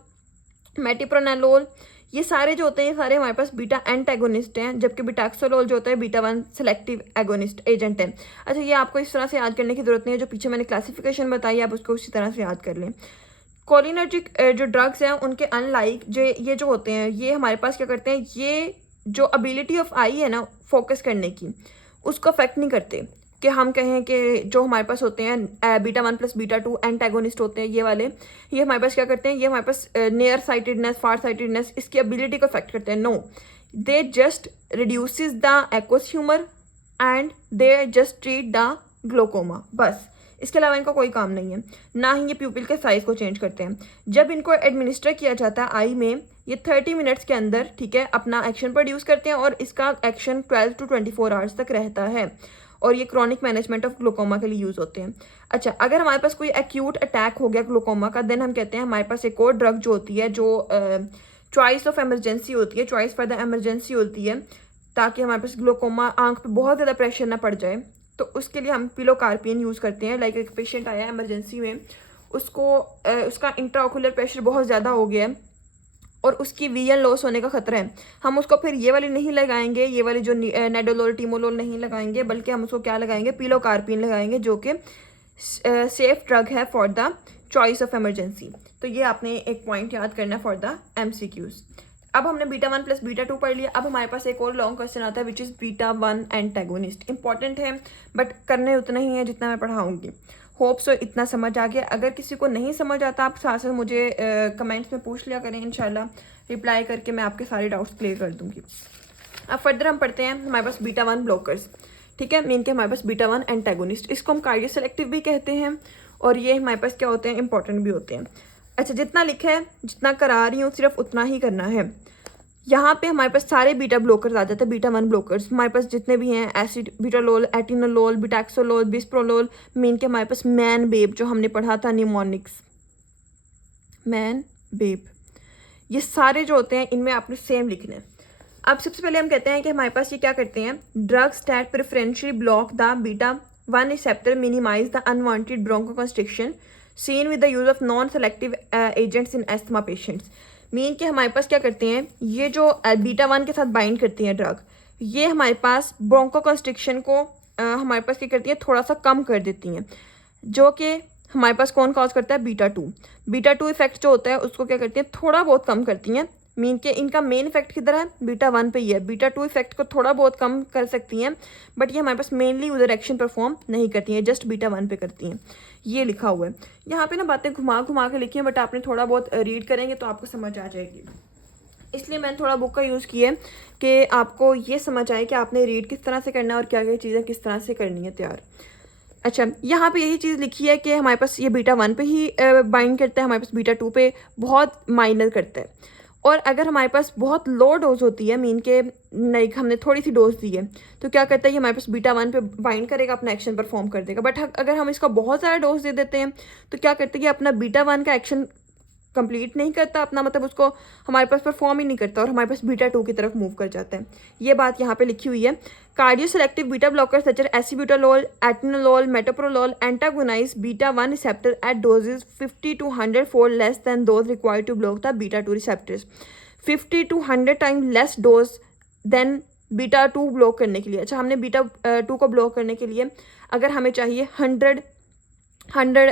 मेटिप्रोनालोल, ये सारे जो होते हैं ये सारे हमारे पास बीटा एंटागोनिस्ट हैं, जबकि बिटाक्सोलोल जो होता है बीटा 1 सेलेक्टिव एगोनिस्ट एजेंट है। अच्छा, ये आपको इस तरह से याद करने की जरूरत नहीं है, जो पीछे मैंने क्लासिफिकेशन बताई आप उसको उसी तरह से याद कर लें। कोलिनर्जिक जो ड्रग्स हैं उनके अनलाइक ये जो होते हैं, ये हमारे पास क्या करते हैं, ये जो एबिलिटी ऑफ आई है ना फोकस करने की, उसको अफेक्ट नहीं करते। कि हम कहें कि जो हमारे पास होते हैं बीटा 1 प्लस बीटा 2 एंटागोनिस्ट होते हैं, ये वाले, ये हमारे पास क्या करते हैं, ये हमारे पास नियर साइटेडनेस, फार साइटेडनेस, इसकी एबिलिटी को अफेक्ट करते हैं। No, they just reduces the aqueous humour and they just treat the glaucoma, बस, इसके अलावा इनका कोई काम नहीं है। ना ही ये प्यूपिल के साइज को चेंज करते हैं। जब इनको एडमिनिस्टर किया जाता है आई में, ये 30 मिनट्स के अंदर, ठीक है, अपना एक्शन प्रोड्यूस करते हैं, और इसका एक्शन 12 to 24 आवर्स तक रहता है, और ये क्रॉनिक मैनेजमेंट ऑफ ग्लूकोमा के लिए यूज़ होते हैं। अच्छा, अगर हमारे पास कोई एक्यूट अटैक हो गया ग्लूकोमा का, देन हम कहते हैं हमारे पास एक और ड्रग जो होती है, जो चॉइस ऑफ एमरजेंसी होती है, चॉइस फॉर द एमरजेंसी होती है, ताकि हमारे पास ग्लूकोमा आंख पे बहुत ज़्यादा प्रेशर ना पड़ जाए, तो उसके लिए हम पिलोकार्पिन यूज़ करते हैं। लाइक एक पेशेंट आया एमरजेंसी में, उसको उसका इंट्राऑक्यूलर प्रेशर बहुत ज़्यादा हो गया है और उसकी विजन लॉस होने का खतरा है, हम उसको फिर ये वाली नहीं लगाएंगे, ये वाली जो नेडोलोल टीमोलोल नहीं लगाएंगे, बल्कि हम उसको क्या लगाएंगे, पिलोकार्पिन लगाएंगे, जो कि सेफ ड्रग है for the choice of emergency. तो ये आपने एक पॉइंट याद करना है फॉर द MCQs। अब हमने बीटा 1 प्लस बीटा 2 पढ़ लिया। अब हमारे पास एक और लॉन्ग क्वेश्चन आता है which is beta 1 antagonist. Important है बट करने उतना ही है जितना मैं पढ़ाऊँगी। होप सो इतना समझ आ गया। अगर किसी को नहीं समझ आता आप साथ साथ मुझे कमेंट्स में पूछ लिया करें, इंशाल्लाह रिप्लाई करके मैं आपके सारे डाउट्स क्लियर कर दूंगी। अब फर्दर हम पढ़ते हैं हमारे पास बीटा 1 ब्लॉकर्स, ठीक है, मीन के हमारे पास बीटा 1 एंटागोनिस्ट, इसको हम कार्डियो सेलेक्टिव भी कहते हैं, और ये हमारे पास क्या होते हैं, इंपॉर्टेंट भी होते हैं। अच्छा, जितना लिखा है, जितना करा रही हूँ सिर्फ उतना ही करना है। यहाँ पे हमारे पास सारे बीटा ब्लॉकर्स आ जाते हैं, बीटा 1 ब्लॉकर्स हमारे पास जितने भी हैं, एसिड बिटालोल, एटिनोलोल, बिटाक्सोलोल, बिस्प्रोलोल, मीन के हमारे पास मैन बेब जो हमने पढ़ा था, निमोनिक्स, मैन बेब, ये सारे जो होते हैं इनमें आपने सेम लिखना है। अब सबसे पहले हम कहते हैं कि हमारे पास ये क्या करते हैं, drugs that preferentially block the beta 1 receptor minimise the unwanted bronchoconstriction seen with the use of non selective agents in asthma patients. Mean के हमारे पास क्या करते हैं, ये जो बीटा 1 के साथ बाइंड करती हैं ड्रग, ये हमारे पास ब्रोंकोकंस्ट्रिक्शन को हमारे पास क्या करती है, थोड़ा सा कम कर देती हैं, जो कि हमारे पास कौन कॉज करता है, बीटा 2। बीटा 2 इफेक्ट जो होता है उसको क्या करती है, थोड़ा बहुत कम करती हैं। मीन के इनका मेन इफेक्ट किधर है, बीटा 1 पे ही है। बीटा 2 इफेक्ट को थोड़ा बहुत कम कर सकती हैं, बट ये हमारे पास मेनली उधर एक्शन परफॉर्म नहीं करती हैं, जस्ट बीटा 1 पे करती हैं। ये लिखा हुआ है यहाँ पे ना, बातें घुमा घुमा के लिखी हैं, बट आपने थोड़ा बहुत रीड करेंगे तो आपको समझ आ जाएगी। इसलिए मैंने थोड़ा बुक का यूज़ किया है कि आपको ये समझ आए कि आपने रीड किस तरह से करना है और क्या क्या चीज़ें किस तरह से करनी है तैयार। अच्छा, यहाँ पे यही चीज़ लिखी है कि हमारे पास ये बीटा 1 पे ही बाइंड करता है, हमारे पास बीटा 2 पे बहुत माइनर करता है। और अगर हमारे पास बहुत लो डोज होती है, मीन के नहीं हमने थोड़ी सी डोज दी है, तो क्या करता है ये हमारे पास बीटा 1 पे बाइंड करेगा, अपना एक्शन परफॉर्म कर देगा। बट अगर हम इसका बहुत सारा डोज दे देते हैं तो क्या करते हैं कि अपना बीटा 1 का एक्शन कंप्लीट नहीं करता, अपना मतलब उसको हमारे पास परफॉर्म ही नहीं करता और हमारे पास बीटा 2 की तरफ मूव कर जाता है। ये बात यहाँ पे लिखी हुई है। Cardio selective beta blocker such as acebutolol, atenolol, metoprolol antagonise beta 1 receptor at dosages 50 to 100 fold less than those required to block the beta 2 receptors। 50 to 100 times less dose than beta 2 block करने के लिए। अच्छा, हमने beta 2 को block करने के लिए अगर हमें चाहिए 100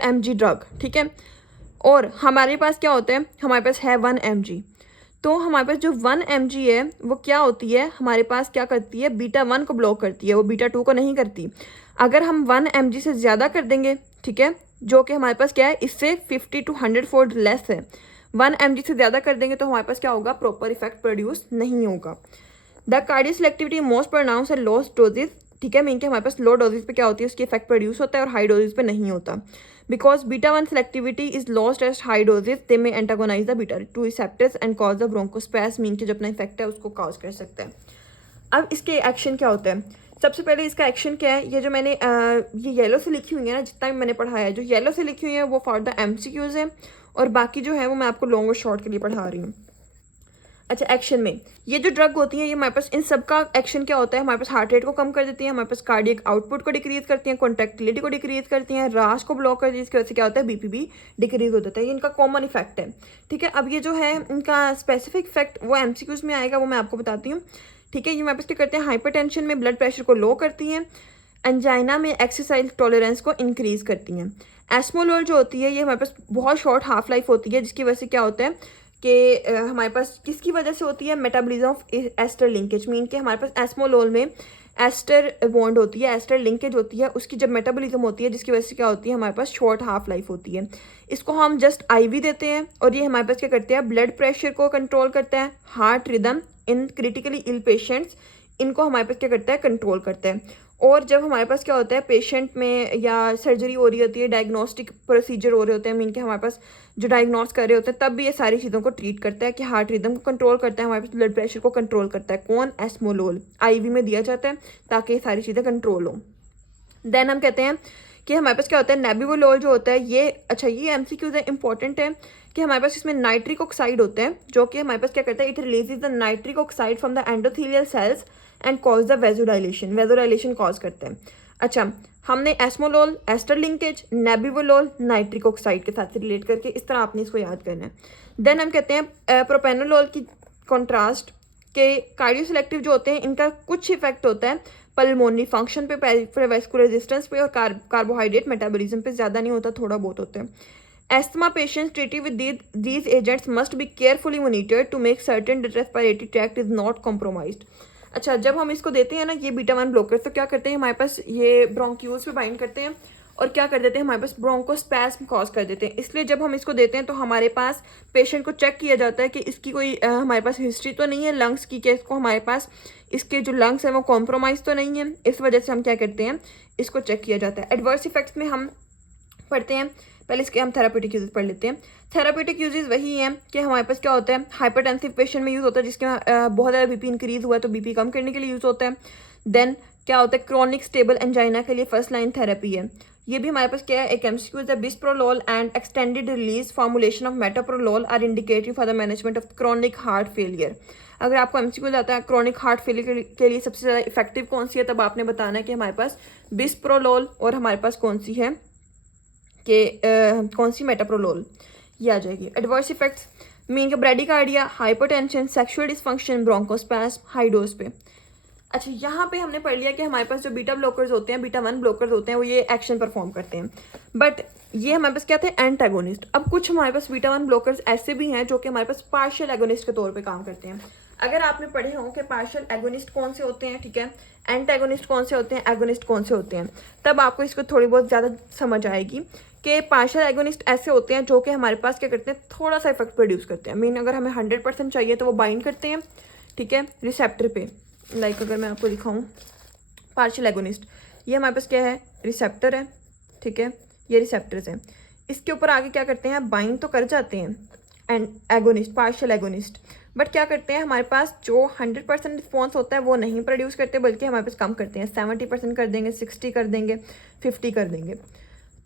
mg ड्रग, ठीक है, और हमारे पास क्या होता है, हमारे पास है 1 mg, तो हमारे पास जो 1 mg है वो क्या होती है, हमारे पास क्या करती है, बीटा 1 को ब्लॉक करती है, वो बीटा 2 को नहीं करती। अगर हम 1 mg से ज़्यादा कर देंगे, ठीक है, जो कि हमारे पास क्या है, इससे 50 to 100 फोल्ड लेस है, 1 mg से ज़्यादा कर देंगे तो हमारे पास क्या होगा, प्रॉपर इफेक्ट प्रोड्यूस नहीं होगा। The cardio selectivity most pronounce at low doses, ठीक है, मीन कि हमारे पास लो डोजेज पे क्या होती है, उसकी इफेक्ट प्रोड्यूस होता है और हाई डोजेज पे नहीं होता। Because beta 1 selectivity is lost at high doses, they may antagonize the beta 2 receptors and cause the bronchospasm, mean कि जो अपना इफेक्ट है उसको कॉज कर सकता है। अब इसके एक्शन क्या होता है, सबसे पहले इसका एक्शन क्या है, ये जो मैंने ये येलो से लिखी हुई है ना, जितना भी मैंने पढ़ाया है, जो येलो से लिखी हुई है वो फॉर द MCQs है, और बाकी जो है वो मैं आपको लॉन्ग और शॉर्ट के लिए पढ़ा रही हूँ। अच्छा, एक्शन में ये जो ड्रग होती है, ये हमारे पास इन सब का एक्शन क्या होता है, हमारे पास हार्ट रेट को कम कर देती है, हमारे पास कार्डियक आउटपुट को डिक्रीज करती हैं, कॉन्ट्रैक्टिलिटी को डिक्रीज करती हैं, रास को ब्लॉक करती है, जिसकी वजह से क्या होता है, बीपी भी डिक्रीज हो जाता है। ये इनका कॉमन इफेक्ट है, ठीक है। अब ये जो है इनका स्पेसिफिक इफेक्ट वो MCQs में आएगा, वो मैं आपको बताती हूँ, ठीक है। ये हमारे पास क्या करते हैं, हाइपरटेंशन में ब्लड प्रेशर को लो करती हैं, एंजाइना में एक्सरसाइज टॉलरेंस को इंक्रीज करती हैं। एस्मोलोल जो होती है ये हमारे पास बहुत शॉर्ट हाफ लाइफ होती है, जिसकी वजह से क्या होता है कि हमारे पास किसकी वजह से होती है, metabolism of ester linkage, mean कि हमारे पास एस्मोलोल में एस्टर बॉन्ड होती है, एस्टर लिंकेज होती है, उसकी जब मेटाबॉलिज्म होती है जिसकी वजह से क्या होती है, हमारे पास शॉर्ट हाफ लाइफ होती है। इसको हम जस्ट IV देते हैं और ये हमारे पास क्या करते हैं, ब्लड प्रेशर को कंट्रोल करता है, heart rhythm in critically ill patients, इनको हमारे पास क्या करता है, कंट्रोल करता है। और जब हमारे पास क्या होता है, पेशेंट में या सर्जरी हो रही होती है, डायग्नोस्टिक प्रोसीजर हो रहे होते हैं, मीन कि हमारे पास जो डायग्नोस कर रहे होते हैं, तब भी ये सारी चीज़ों को ट्रीट करता है, कि हार्ट रिदम को कंट्रोल करता है, हमारे पास ब्लड प्रेशर को कंट्रोल करता है। कौन, एस्मोलोल, IV में दिया जाता है ताकि ये सारी चीज़ें कंट्रोल हो। देन हम कहते हैं कि हमारे पास क्या होता है, नेबिवोलोल जो होता है ये, अच्छा ये MCQs है, इंपॉर्टेंट है कि हमारे पास इसमें नाइट्रिक ऑक्साइड होते हैं, जो कि हमारे पास क्या करता है, it releases the nitric oxide from the endothelial cells and cause the vasodilation cause करते हैं। अच्छा, हमने esmolol, ester linkage, nebivolol, nitric oxide के साथ रिलेट करके इस तरह आपने इसको याद करना है। देन हम कहते हैं प्रोपेनोलोल की कॉन्ट्रास्ट के कार्डियो सेलेक्टिव जो होते हैं, इनका कुछ इफेक्ट होता है पल्मोनरी फंक्शन पे, पेरिवेस्कुलर रेजिस्टेंस पे और कार्बोहाइड्रेट मेटाबॉलिज्म पे, ज़्यादा नहीं होता, थोड़ा बहुत होता है। Asthma patients treated with these agents must be carefully monitored to make certain that respiratory tract is not compromised. अच्छा, जब हम इसको देते हैं ना ये बीटा 1 ब्लॉकर, तो क्या करते हैं, हमारे पास ये ब्रोंक्यूल्स पे बाइंड करते हैं और क्या कर देते हैं, हमारे पास ब्रोंकोस्पैस्म कॉज कर देते हैं। इसलिए जब हम इसको देते हैं तो हमारे पास पेशेंट को चेक किया जाता है कि इसकी कोई हमारे पास हिस्ट्री तो नहीं है लंग्स की, कि इसको हमारे पास इसके जो लंग्स हैं वो कॉम्प्रोमाइज़ तो नहीं है। इस वजह से हम क्या करते हैं, इसको चेक किया जाता है। एडवर्स इफेक्ट्स में हम पढ़ते हैं, पहले इसके हम थेरापेटिक यूजेस पढ़ लेते हैं। थेरापेटिक यूजेस वही हैं कि हमारे पास क्या होता है, हाइपरटेंसिव पेशेंट में यूज़ होता है, जिसके बहुत ज़्यादा बीपी इंक्रीज हुआ है तो बीपी कम करने के लिए यूज़ होता है। देन क्या होता है, क्रॉनिक स्टेबल एंजाइना के लिए फर्स्ट लाइन थेरेपी है। ये भी हमारे पास क्या है, एक MCQ है, bisoprolol and extended release formulation of metoprolol are indicative for the management of chronic heart failure. अगर आपको MCQ आता है क्रॉनिक हार्ट फेलियर के लिए सबसे ज़्यादा इफेक्टिव कौन सी है, तब आपने बताना है कि हमारे पास बिस्प्रोलोल और हमारे पास कौन सी है कि कौन सी, मेटाप्रोलोल, ये आ जाएगी। एडवर्स इफेक्ट्स मीन के bradycardia, hypertension, sexual dysfunction, bronchospasm, high dose पे। अच्छा, यहाँ पे हमने पढ़ लिया कि हमारे पास जो बीटा ब्लॉकर्स होते हैं, बीटा 1 ब्लॉकर्स होते हैं, वो ये एक्शन परफॉर्म करते हैं, बट ये हमारे पास क्या थे, एंटागोनिस्ट। अब कुछ हमारे पास बीटा 1 ब्लॉकर्स ऐसे भी हैं जो कि हमारे पास पार्शियल एगोनिस्ट के तौर पे काम करते हैं। अगर आपने पढ़े हों कि पार्शियल एगोनिस्ट कौन से होते हैं, ठीक है, एंटागोनिस्ट कौन से होते हैं, एगोनिस्ट कौन से होते हैं, तब आपको इसको थोड़ी बहुत ज़्यादा समझ आएगी कि पार्शियल एगोनिस्ट ऐसे होते हैं जो कि हमारे पास क्या करते हैं, थोड़ा सा इफेक्ट प्रोड्यूस करते हैं। मीन अगर हमें 100% चाहिए तो वो बाइंड करते हैं, ठीक है, रिसेप्टर पे। लाइक अगर मैं आपको दिखाऊं पार्शियल एगोनिस्ट, ये हमारे पास क्या है, रिसेप्टर है, ठीक है, ये रिसेप्टर्स हैं, इसके ऊपर आगे क्या करते हैं, बाइंड तो कर जाते हैं and agonist, partial agonist, but क्या करते हैं, हमारे पास जो 100% रिस्पॉन्स होता है वो नहीं प्रोड्यूस करते, बल्कि हमारे पास कम करते हैं, 70% कर देंगे, 60 कर देंगे, 50 कर देंगे।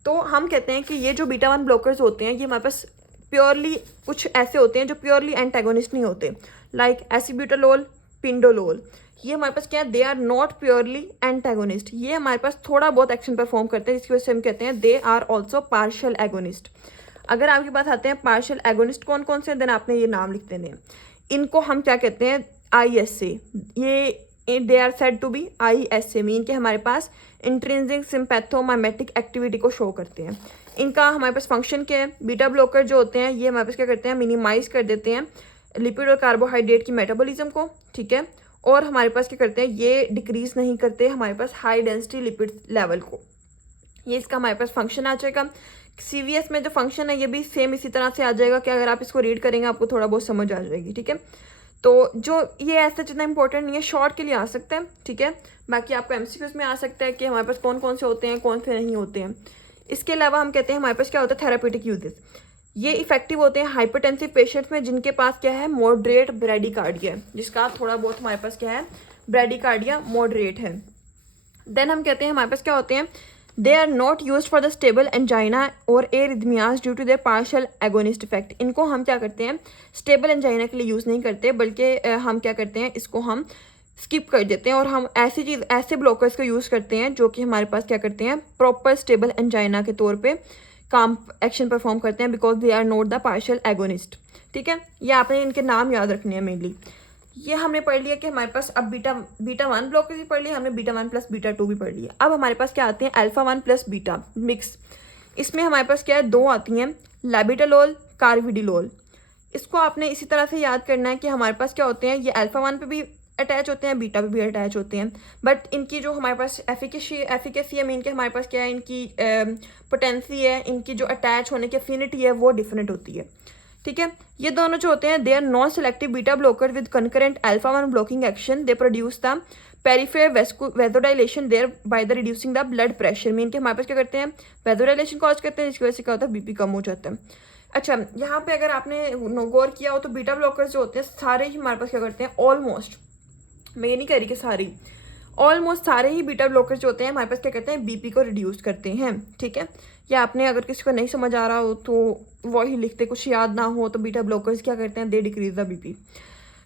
तो हम कहते हैं कि ये जो बीटा 1 ब्लॉकर्स होते हैं, ये हमारे पास प्योरली कुछ ऐसे होते हैं जो प्योरली एंटागोनिस्ट नहीं होते, लाइक एसिब्यूटालोल, पिंडोलोल, ये हमारे पास क्या है, they are not purely antagonist, ये हमारे पास थोड़ा बहुत एक्शन परफॉर्म करते हैं, जिसकी वजह से हम कहते हैं they are also partial agonist. अगर आपके पास आते हैं पार्शियल एगोनिस्ट कौन कौन से, देन आपने ये नाम लिख देने हैं। इनको हम क्या कहते हैं, ISA, ये they are said to be ISA, mean कि हमारे पास इंट्रिंसिक सिम्पैथोमाइमेटिक एक्टिविटी को शो करते हैं। इनका हमारे पास फंक्शन क्या है, बीटा ब्लॉकर जो होते हैं ये हमारे पास क्या करते हैं, मिनिमाइज कर देते हैं लिपिड और कार्बोहाइड्रेट की मेटाबॉलिज्म को, ठीक है, और हमारे पास क्या करते हैं, ये डिक्रीज नहीं करते हमारे पास हाई डेंसिटी लिपिड लेवल को। ये इसका हमारे पास फंक्शन आ जाएगा। CVS में जो फंक्शन है ये भी सेम इसी तरह से आ जाएगा कि अगर आप इसको रीड करेंगे आपको थोड़ा बहुत समझ आ जाएगी, ठीक है। तो जो ये ऐसा जितना इंपॉर्टेंट नहीं है, शॉर्ट के लिए आ सकता है, ठीक है। बाकी आपको MCQs में आ सकता है कि हमारे पास कौन कौन से होते हैं, कौन से नहीं होते हैं। इसके अलावा हम कहते हैं हमारे पास क्या होता है, थेरापेटिक यूजेस। ये इफेक्टिव होते हैं हाइपरटेंसिव पेशेंट्स में जिनके पास क्या है, मॉडरेट ब्रेडिकार्डिया, जिसका थोड़ा बहुत हमारे पास क्या है, ब्रेडिकार्डिया मॉडरेट है। देन हम कहते हैं हमारे पास क्या होते हैं, they are not use for the stable angina और arrhythmias due to their partial agonist effect. इनको हम क्या करते हैं, स्टेबल एंजाइना के लिए यूज़ नहीं करते, बल्कि हम क्या करते हैं, इसको हम स्किप कर देते हैं और हम ऐसे ब्लॉकर्स को यूज़ करते हैं जो कि हमारे पास क्या करते हैं, प्रॉपर स्टेबल एंजाइना के तौर पे काम एक्शन परफॉर्म करते हैं, because they are not the partial agonist, ठीक है। ये आपने इनके नाम याद रखने हैं मेनली। ये हमने पढ़ लिया कि हमारे पास अब बीटा 1 ब्लॉकर्स भी पढ़ लिया हमने, बीटा 1 प्लस बीटा 2 भी पढ़ लिया। अब हमारे पास क्या आते हैं, अल्फा 1 प्लस बीटा मिक्स। इसमें हमारे पास क्या है, 2 आती हैं, लैबिटालोल, कार्विडिलोल। इसको आपने इसी तरह से याद करना है कि हमारे पास क्या होते हैं, ये अल्फा 1 पे भी अटैच होते हैं, बीटा पे भी अटैच होते हैं, बट इनकी जो हमारे पास एफिकेसी है, मीन के हमारे पास क्या है, इनकी पोटेंसी है, इनकी जो अटैच होने की अफिनिटी है वो डिफरेंट होती है, ठीक है। ये दोनों जो होते हैं, they are non selective beta blocker with concurrent alpha 1 blocking action. They produce the peripheral vasodilation thereby the reducing the blood pressure, mean के हमारे पास क्या करते हैं, वेजोडाइलेशन कॉज करते हैं, जिसकी वजह से क्या होता है, BP कम हो जाता है। अच्छा, यहाँ पे अगर आपने गौर किया हो तो बीटा ब्लॉकर्स जो होते हैं सारे ही हमारे पास क्या करते हैं, ऑलमोस्ट, मैं ये नहीं कह रही कि सारी, ऑलमोस्ट सारे ही बीटा ब्लॉकर्स जो होते हैं हमारे पास क्या करते हैं, BP को रिड्यूस करते हैं, ठीक है। या आपने अगर किसी को नहीं समझ आ रहा हो तो वही लिखते, कुछ याद ना हो तो बीटा ब्लॉकर्स क्या करते हैं, they decrease the BP।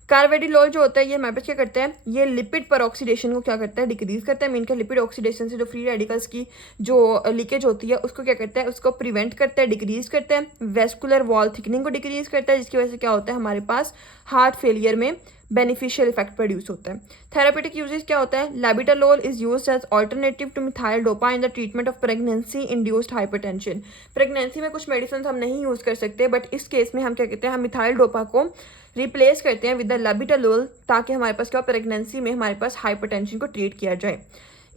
Carvedilol जो होता है ये हमारे पास क्या करता है, ये लिपिड पर ऑक्सीडेशन को क्या करता है, डिक्रीज करता है। मीन के लिपिड ऑक्सीडेशन से जो फ्री रेडिकल्स की जो लीकेज होती है उसको क्या करता है, उसको प्रिवेंट करता है, डिक्रीज करता है। वेस्कुलर वॉल थिकनिंग को डिक्रीज करता है, जिसकी वजह से क्या होता है, हमारे पास हार्ट फेलियर में बेनिफिशियल इफेक्ट प्रोड्यूस होता है। थेरापेटिक यूजेस क्या होता है, labetalol is used as alternative to methyldopa in the treatment of pregnancy induced hypertension. Pregnancy में कुछ मेडिसिन हम नहीं यूज कर सकते, बट इस केस में हम क्या कहते हैं, हम मिथाइल डोपा को रिप्लेस करते हैं विद द लैबिटालोल, ताकि हमारे पास क्या, प्रेगनेंसी में हमारे पास हाइपरटेंशन को ट्रीट किया जाए।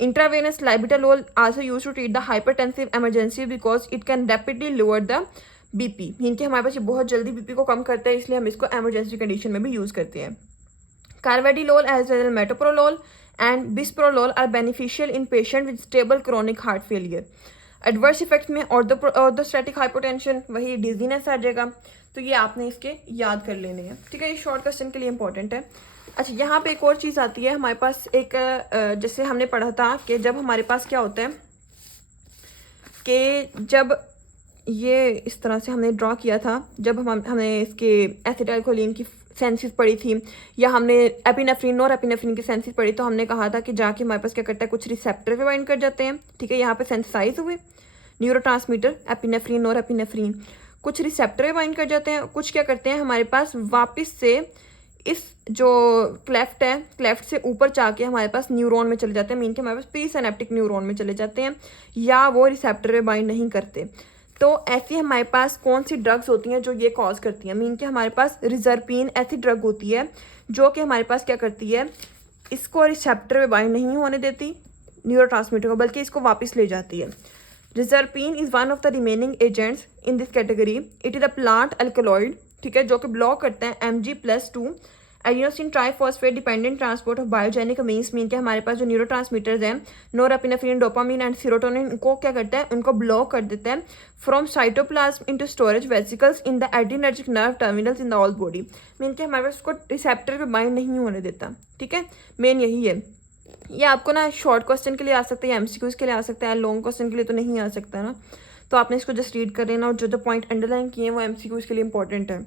Intravenous labetalol also used to treat the hypertensive emergency because it can rapidly lower the BP। इनके हमारे पास ये बहुत जल्दी BP को कम करता है, इसलिए हम इसको इमरजेंसी कंडीशन में भी यूज करते हैं। Carvedilol as well as metoprolol and bisoprolol are beneficial in patient with stable chronic heart failure. Adverse effect में ऑर्थोस्टैटिक हाइपोटेंशन, वही डिजीनेस आ जाएगा, तो ये आपने इसके याद कर लेने हैं, ठीक है। ये शॉर्ट क्वेश्चन के लिए इंपॉर्टेंट है। अच्छा, यहाँ पे एक और चीज़ आती है हमारे पास, एक जैसे हमने पढ़ा था कि जब हमारे पास क्या होता है कि जब ये इस तरह से हमने ड्रॉ किया था, जब हमने इसके एसिटाइलकोलिन की सेंसिस पढ़ी थी, या हमने एपिनेफ्रिन और एपिनेफ्रिन की सेंसिस पढ़ी, तो हमने कहा था कि जाके हमारे पास क्या करता है, कुछ रिसेप्टर पे बाइंड कर जाते हैं, ठीक है। यहाँ पे सेंसिटाइज हुए न्यूरोट्रांसमीटर एपिनेफ्रिन और एपिनेफ्रिन कुछ रिसेप्टर पे बाइंड कर जाते हैं, कुछ क्या करते हैं हमारे पास वापस से इस जो क्लेफ्ट है, क्लेफ्ट से ऊपर जाके हमारे पास न्यूरॉन में चले जाते हैं, मीन के हमारे पास प्री सिनेप्टिक न्यूरॉन में चले जाते हैं, या वो रिसेप्टर पे बाइंड नहीं करते। तो ऐसी हमारे पास कौन सी ड्रग्स होती हैं जो ये कॉज करती हैं, मीन कि हमारे पास रिजर्पिन ऐसी ड्रग होती है जो कि हमारे पास क्या करती है, इसको रिसेप्टर पे बाइंड नहीं होने देती न्यूरोट्रांसमीटर को, बल्कि इसको वापस ले जाती है। Reserpine is one of the remaining agents in this category. It is a plant alkaloid, ठीक है, जो कि ब्लॉक करते हैं Mg+2 adenosine triphosphate dependent transport of biogenic means. Mean के हमारे पास जो न्यूरोट्रांसमीटर्स हैं, नोरेपिनेफ्रिन, डोपामिन एंड सीरोटोनिन, को क्या करता है, उनको ब्लॉक कर देता है from cytoplasm into storage vesicles in the adrenergic nerve terminals in the all body. Mean के हमारे पास उसको रिसेप्टर पे बाइंड नहीं होने देता, ठीक है। मेन यही है। ये आपको ना शॉर्ट क्वेश्चन के लिए आ सकता है, MCQs के लिए आ सकता है, लॉन्ग क्वेश्चन के लिए तो नहीं आ सकता ना, तो आपने इसको जस्ट रीड कर लेना, और जो पॉइंट अंडरलाइन किए हैं वो MCQs के लिए इंपॉर्टेंट है।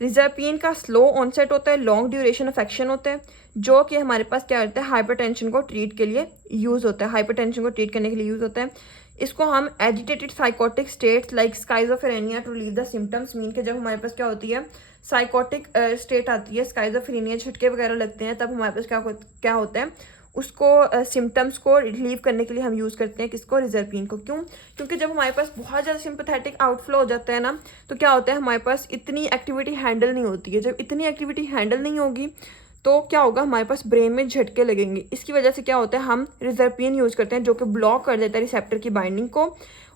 रिजर्पिन का स्लो ऑनसेट होता है, लॉन्ग ड्यूरेशन ऑफ एक्शन होता है, जो कि हमारे पास क्या होता है हाइपरटेंशन को ट्रीट के लिए यूज़ होता है, हाइपरटेंशन को ट्रीट करने के लिए यूज़ होता है। इसको हम agitated psychotic states like schizophrenia to relieve the symptoms, mean के जब हमारे पास क्या होती है साइकोटिक स्टेट आती है, स्काइजोफ्रेनिया, झटके वगैरह लगते हैं, तब हमारे पास क्या होता है उसको सिम्टम्स को रिलीव करने के लिए हम यूज़ करते हैं किसको, रिजर्पिन को। क्यों? क्योंकि जब हमारे पास बहुत ज़्यादा सिंपैथेटिक आउटफ्लो हो जाता है ना, तो क्या होता है हमारे पास इतनी एक्टिविटी हैंडल नहीं होती है। जब इतनी एक्टिविटी हैंडल नहीं होगी तो क्या होगा, हमारे पास ब्रेन में झटके लगेंगे। इसकी वजह से क्या होता है हम रिजर्पिन यूज़ करते हैं, जो कि ब्लॉक कर देता है रिसेप्टर की बाइंडिंग को,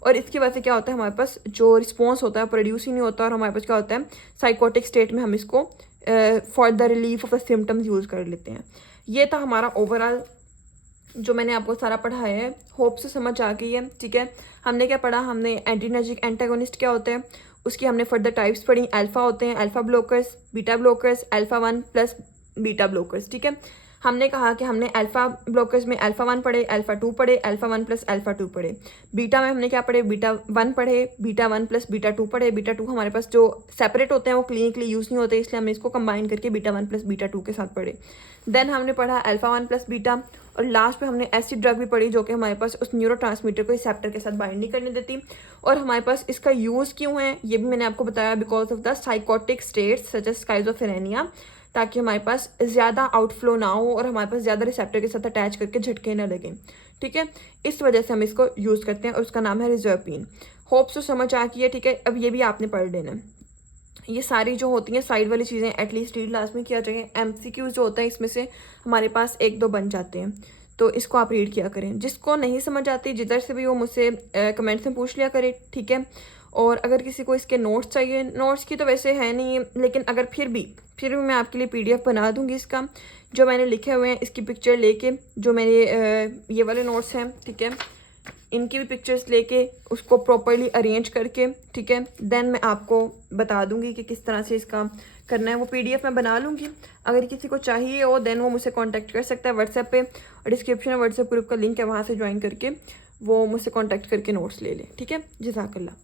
और इसकी वजह से क्या होता है हमारे पास जो रिस्पॉन्स होता है प्रोड्यूस ही नहीं होता, और हमारे पास क्या होता है साइकोटिक स्टेट में हम इसको for the relief of the symptoms use कर लेते हैं। ये था हमारा ओवरऑल जो मैंने आपको सारा पढ़ाया है, होप से समझ आ गई है। ठीक है, हमने क्या पढ़ा, हमने एंटीनर्जिक एंटागोनिस्ट क्या होते हैं उसकी हमने फर्दर टाइप्स पढ़ी। अल्फा होते हैं alpha blockers, beta blockers, alpha 1 plus beta blockers. ठीक है, हमने कहा कि हमने अल्फा ब्लोकर्स में अल्फा 1 पढ़े, अल्फा 2 पढ़े, अल्फा 1 प्लस अल्फा 2 पढ़े। बीटा में हमने क्या पढ़े, बीटा 1 पढ़े, बीटा 1 प्लस बीटा 2 पढ़े। बीटा 2 हमारे पास जो सेपरेट होते हैं वो क्लिनिकली यूज़ नहीं होते, इसलिए हमने इसको कंबाइन करके बीटा 1 प्लस बीटा 2 के साथ पढ़े। देन हमने पढ़ा अल्फा 1 प्लस बीटा, और लास्ट पे हमने ऐसी ड्रग भी पढ़ी जो कि हमारे पास उस न्यूरोट्रांसमीटर को रिसेप्टर के साथ बाइंड नहीं करने देती। और हमारे पास इसका यूज़ क्यों है ये भी मैंने आपको बताया, because of the psychotic states such as schizophrenia, ताकि हमारे पास ज़्यादा आउटफ्लो ना हो और हमारे पास ज़्यादा रिसेप्टर के साथ अटैच करके झटके ना लगें। ठीक है, इस वजह से हम इसको यूज़ करते हैं और उसका नाम है रिजर्पिन। होप सो समझ आ गई है। ठीक है, अब ये भी आपने पढ़ लेना है। ये सारी जो होती हैं साइड वाली चीज़ें एटलीस्ट रीड लास्ट में किया चाहिए। MCQ जो होता है इसमें से हमारे पास 1-2 बन जाते हैं, तो इसको आप रीड किया करें। जिसको नहीं समझ आती जिधर से भी वो मुझसे कमेंट्स में पूछ लिया करे। ठीक है, और अगर किसी को इसके नोट्स चाहिए, नोट्स की तो वैसे है नहीं, लेकिन अगर फिर भी मैं आपके लिए PDF बना दूंगी इसका, जो मैंने लिखे हुए हैं इसकी पिक्चर लेके, जो मेरे ये वाले नोट्स हैं, ठीक है, इनकी भी पिक्चर्स लेके उसको प्रॉपरली अरेंज करके, ठीक है, देन मैं आपको बता दूंगी कि किस तरह से इसका करना है। वो PDF मैं बना लूँगी। अगर किसी को चाहिए हो देन वो मुझसे कांटेक्ट कर सकता है व्हाट्सएप पे, और डिस्क्रिप्शन में व्हाट्सएप ग्रुप का लिंक है, वहाँ से ज्वाइन करके वो मुझसे कांटेक्ट करके नोट्स ले ले। ठीक है, जज़ाकल्लाह।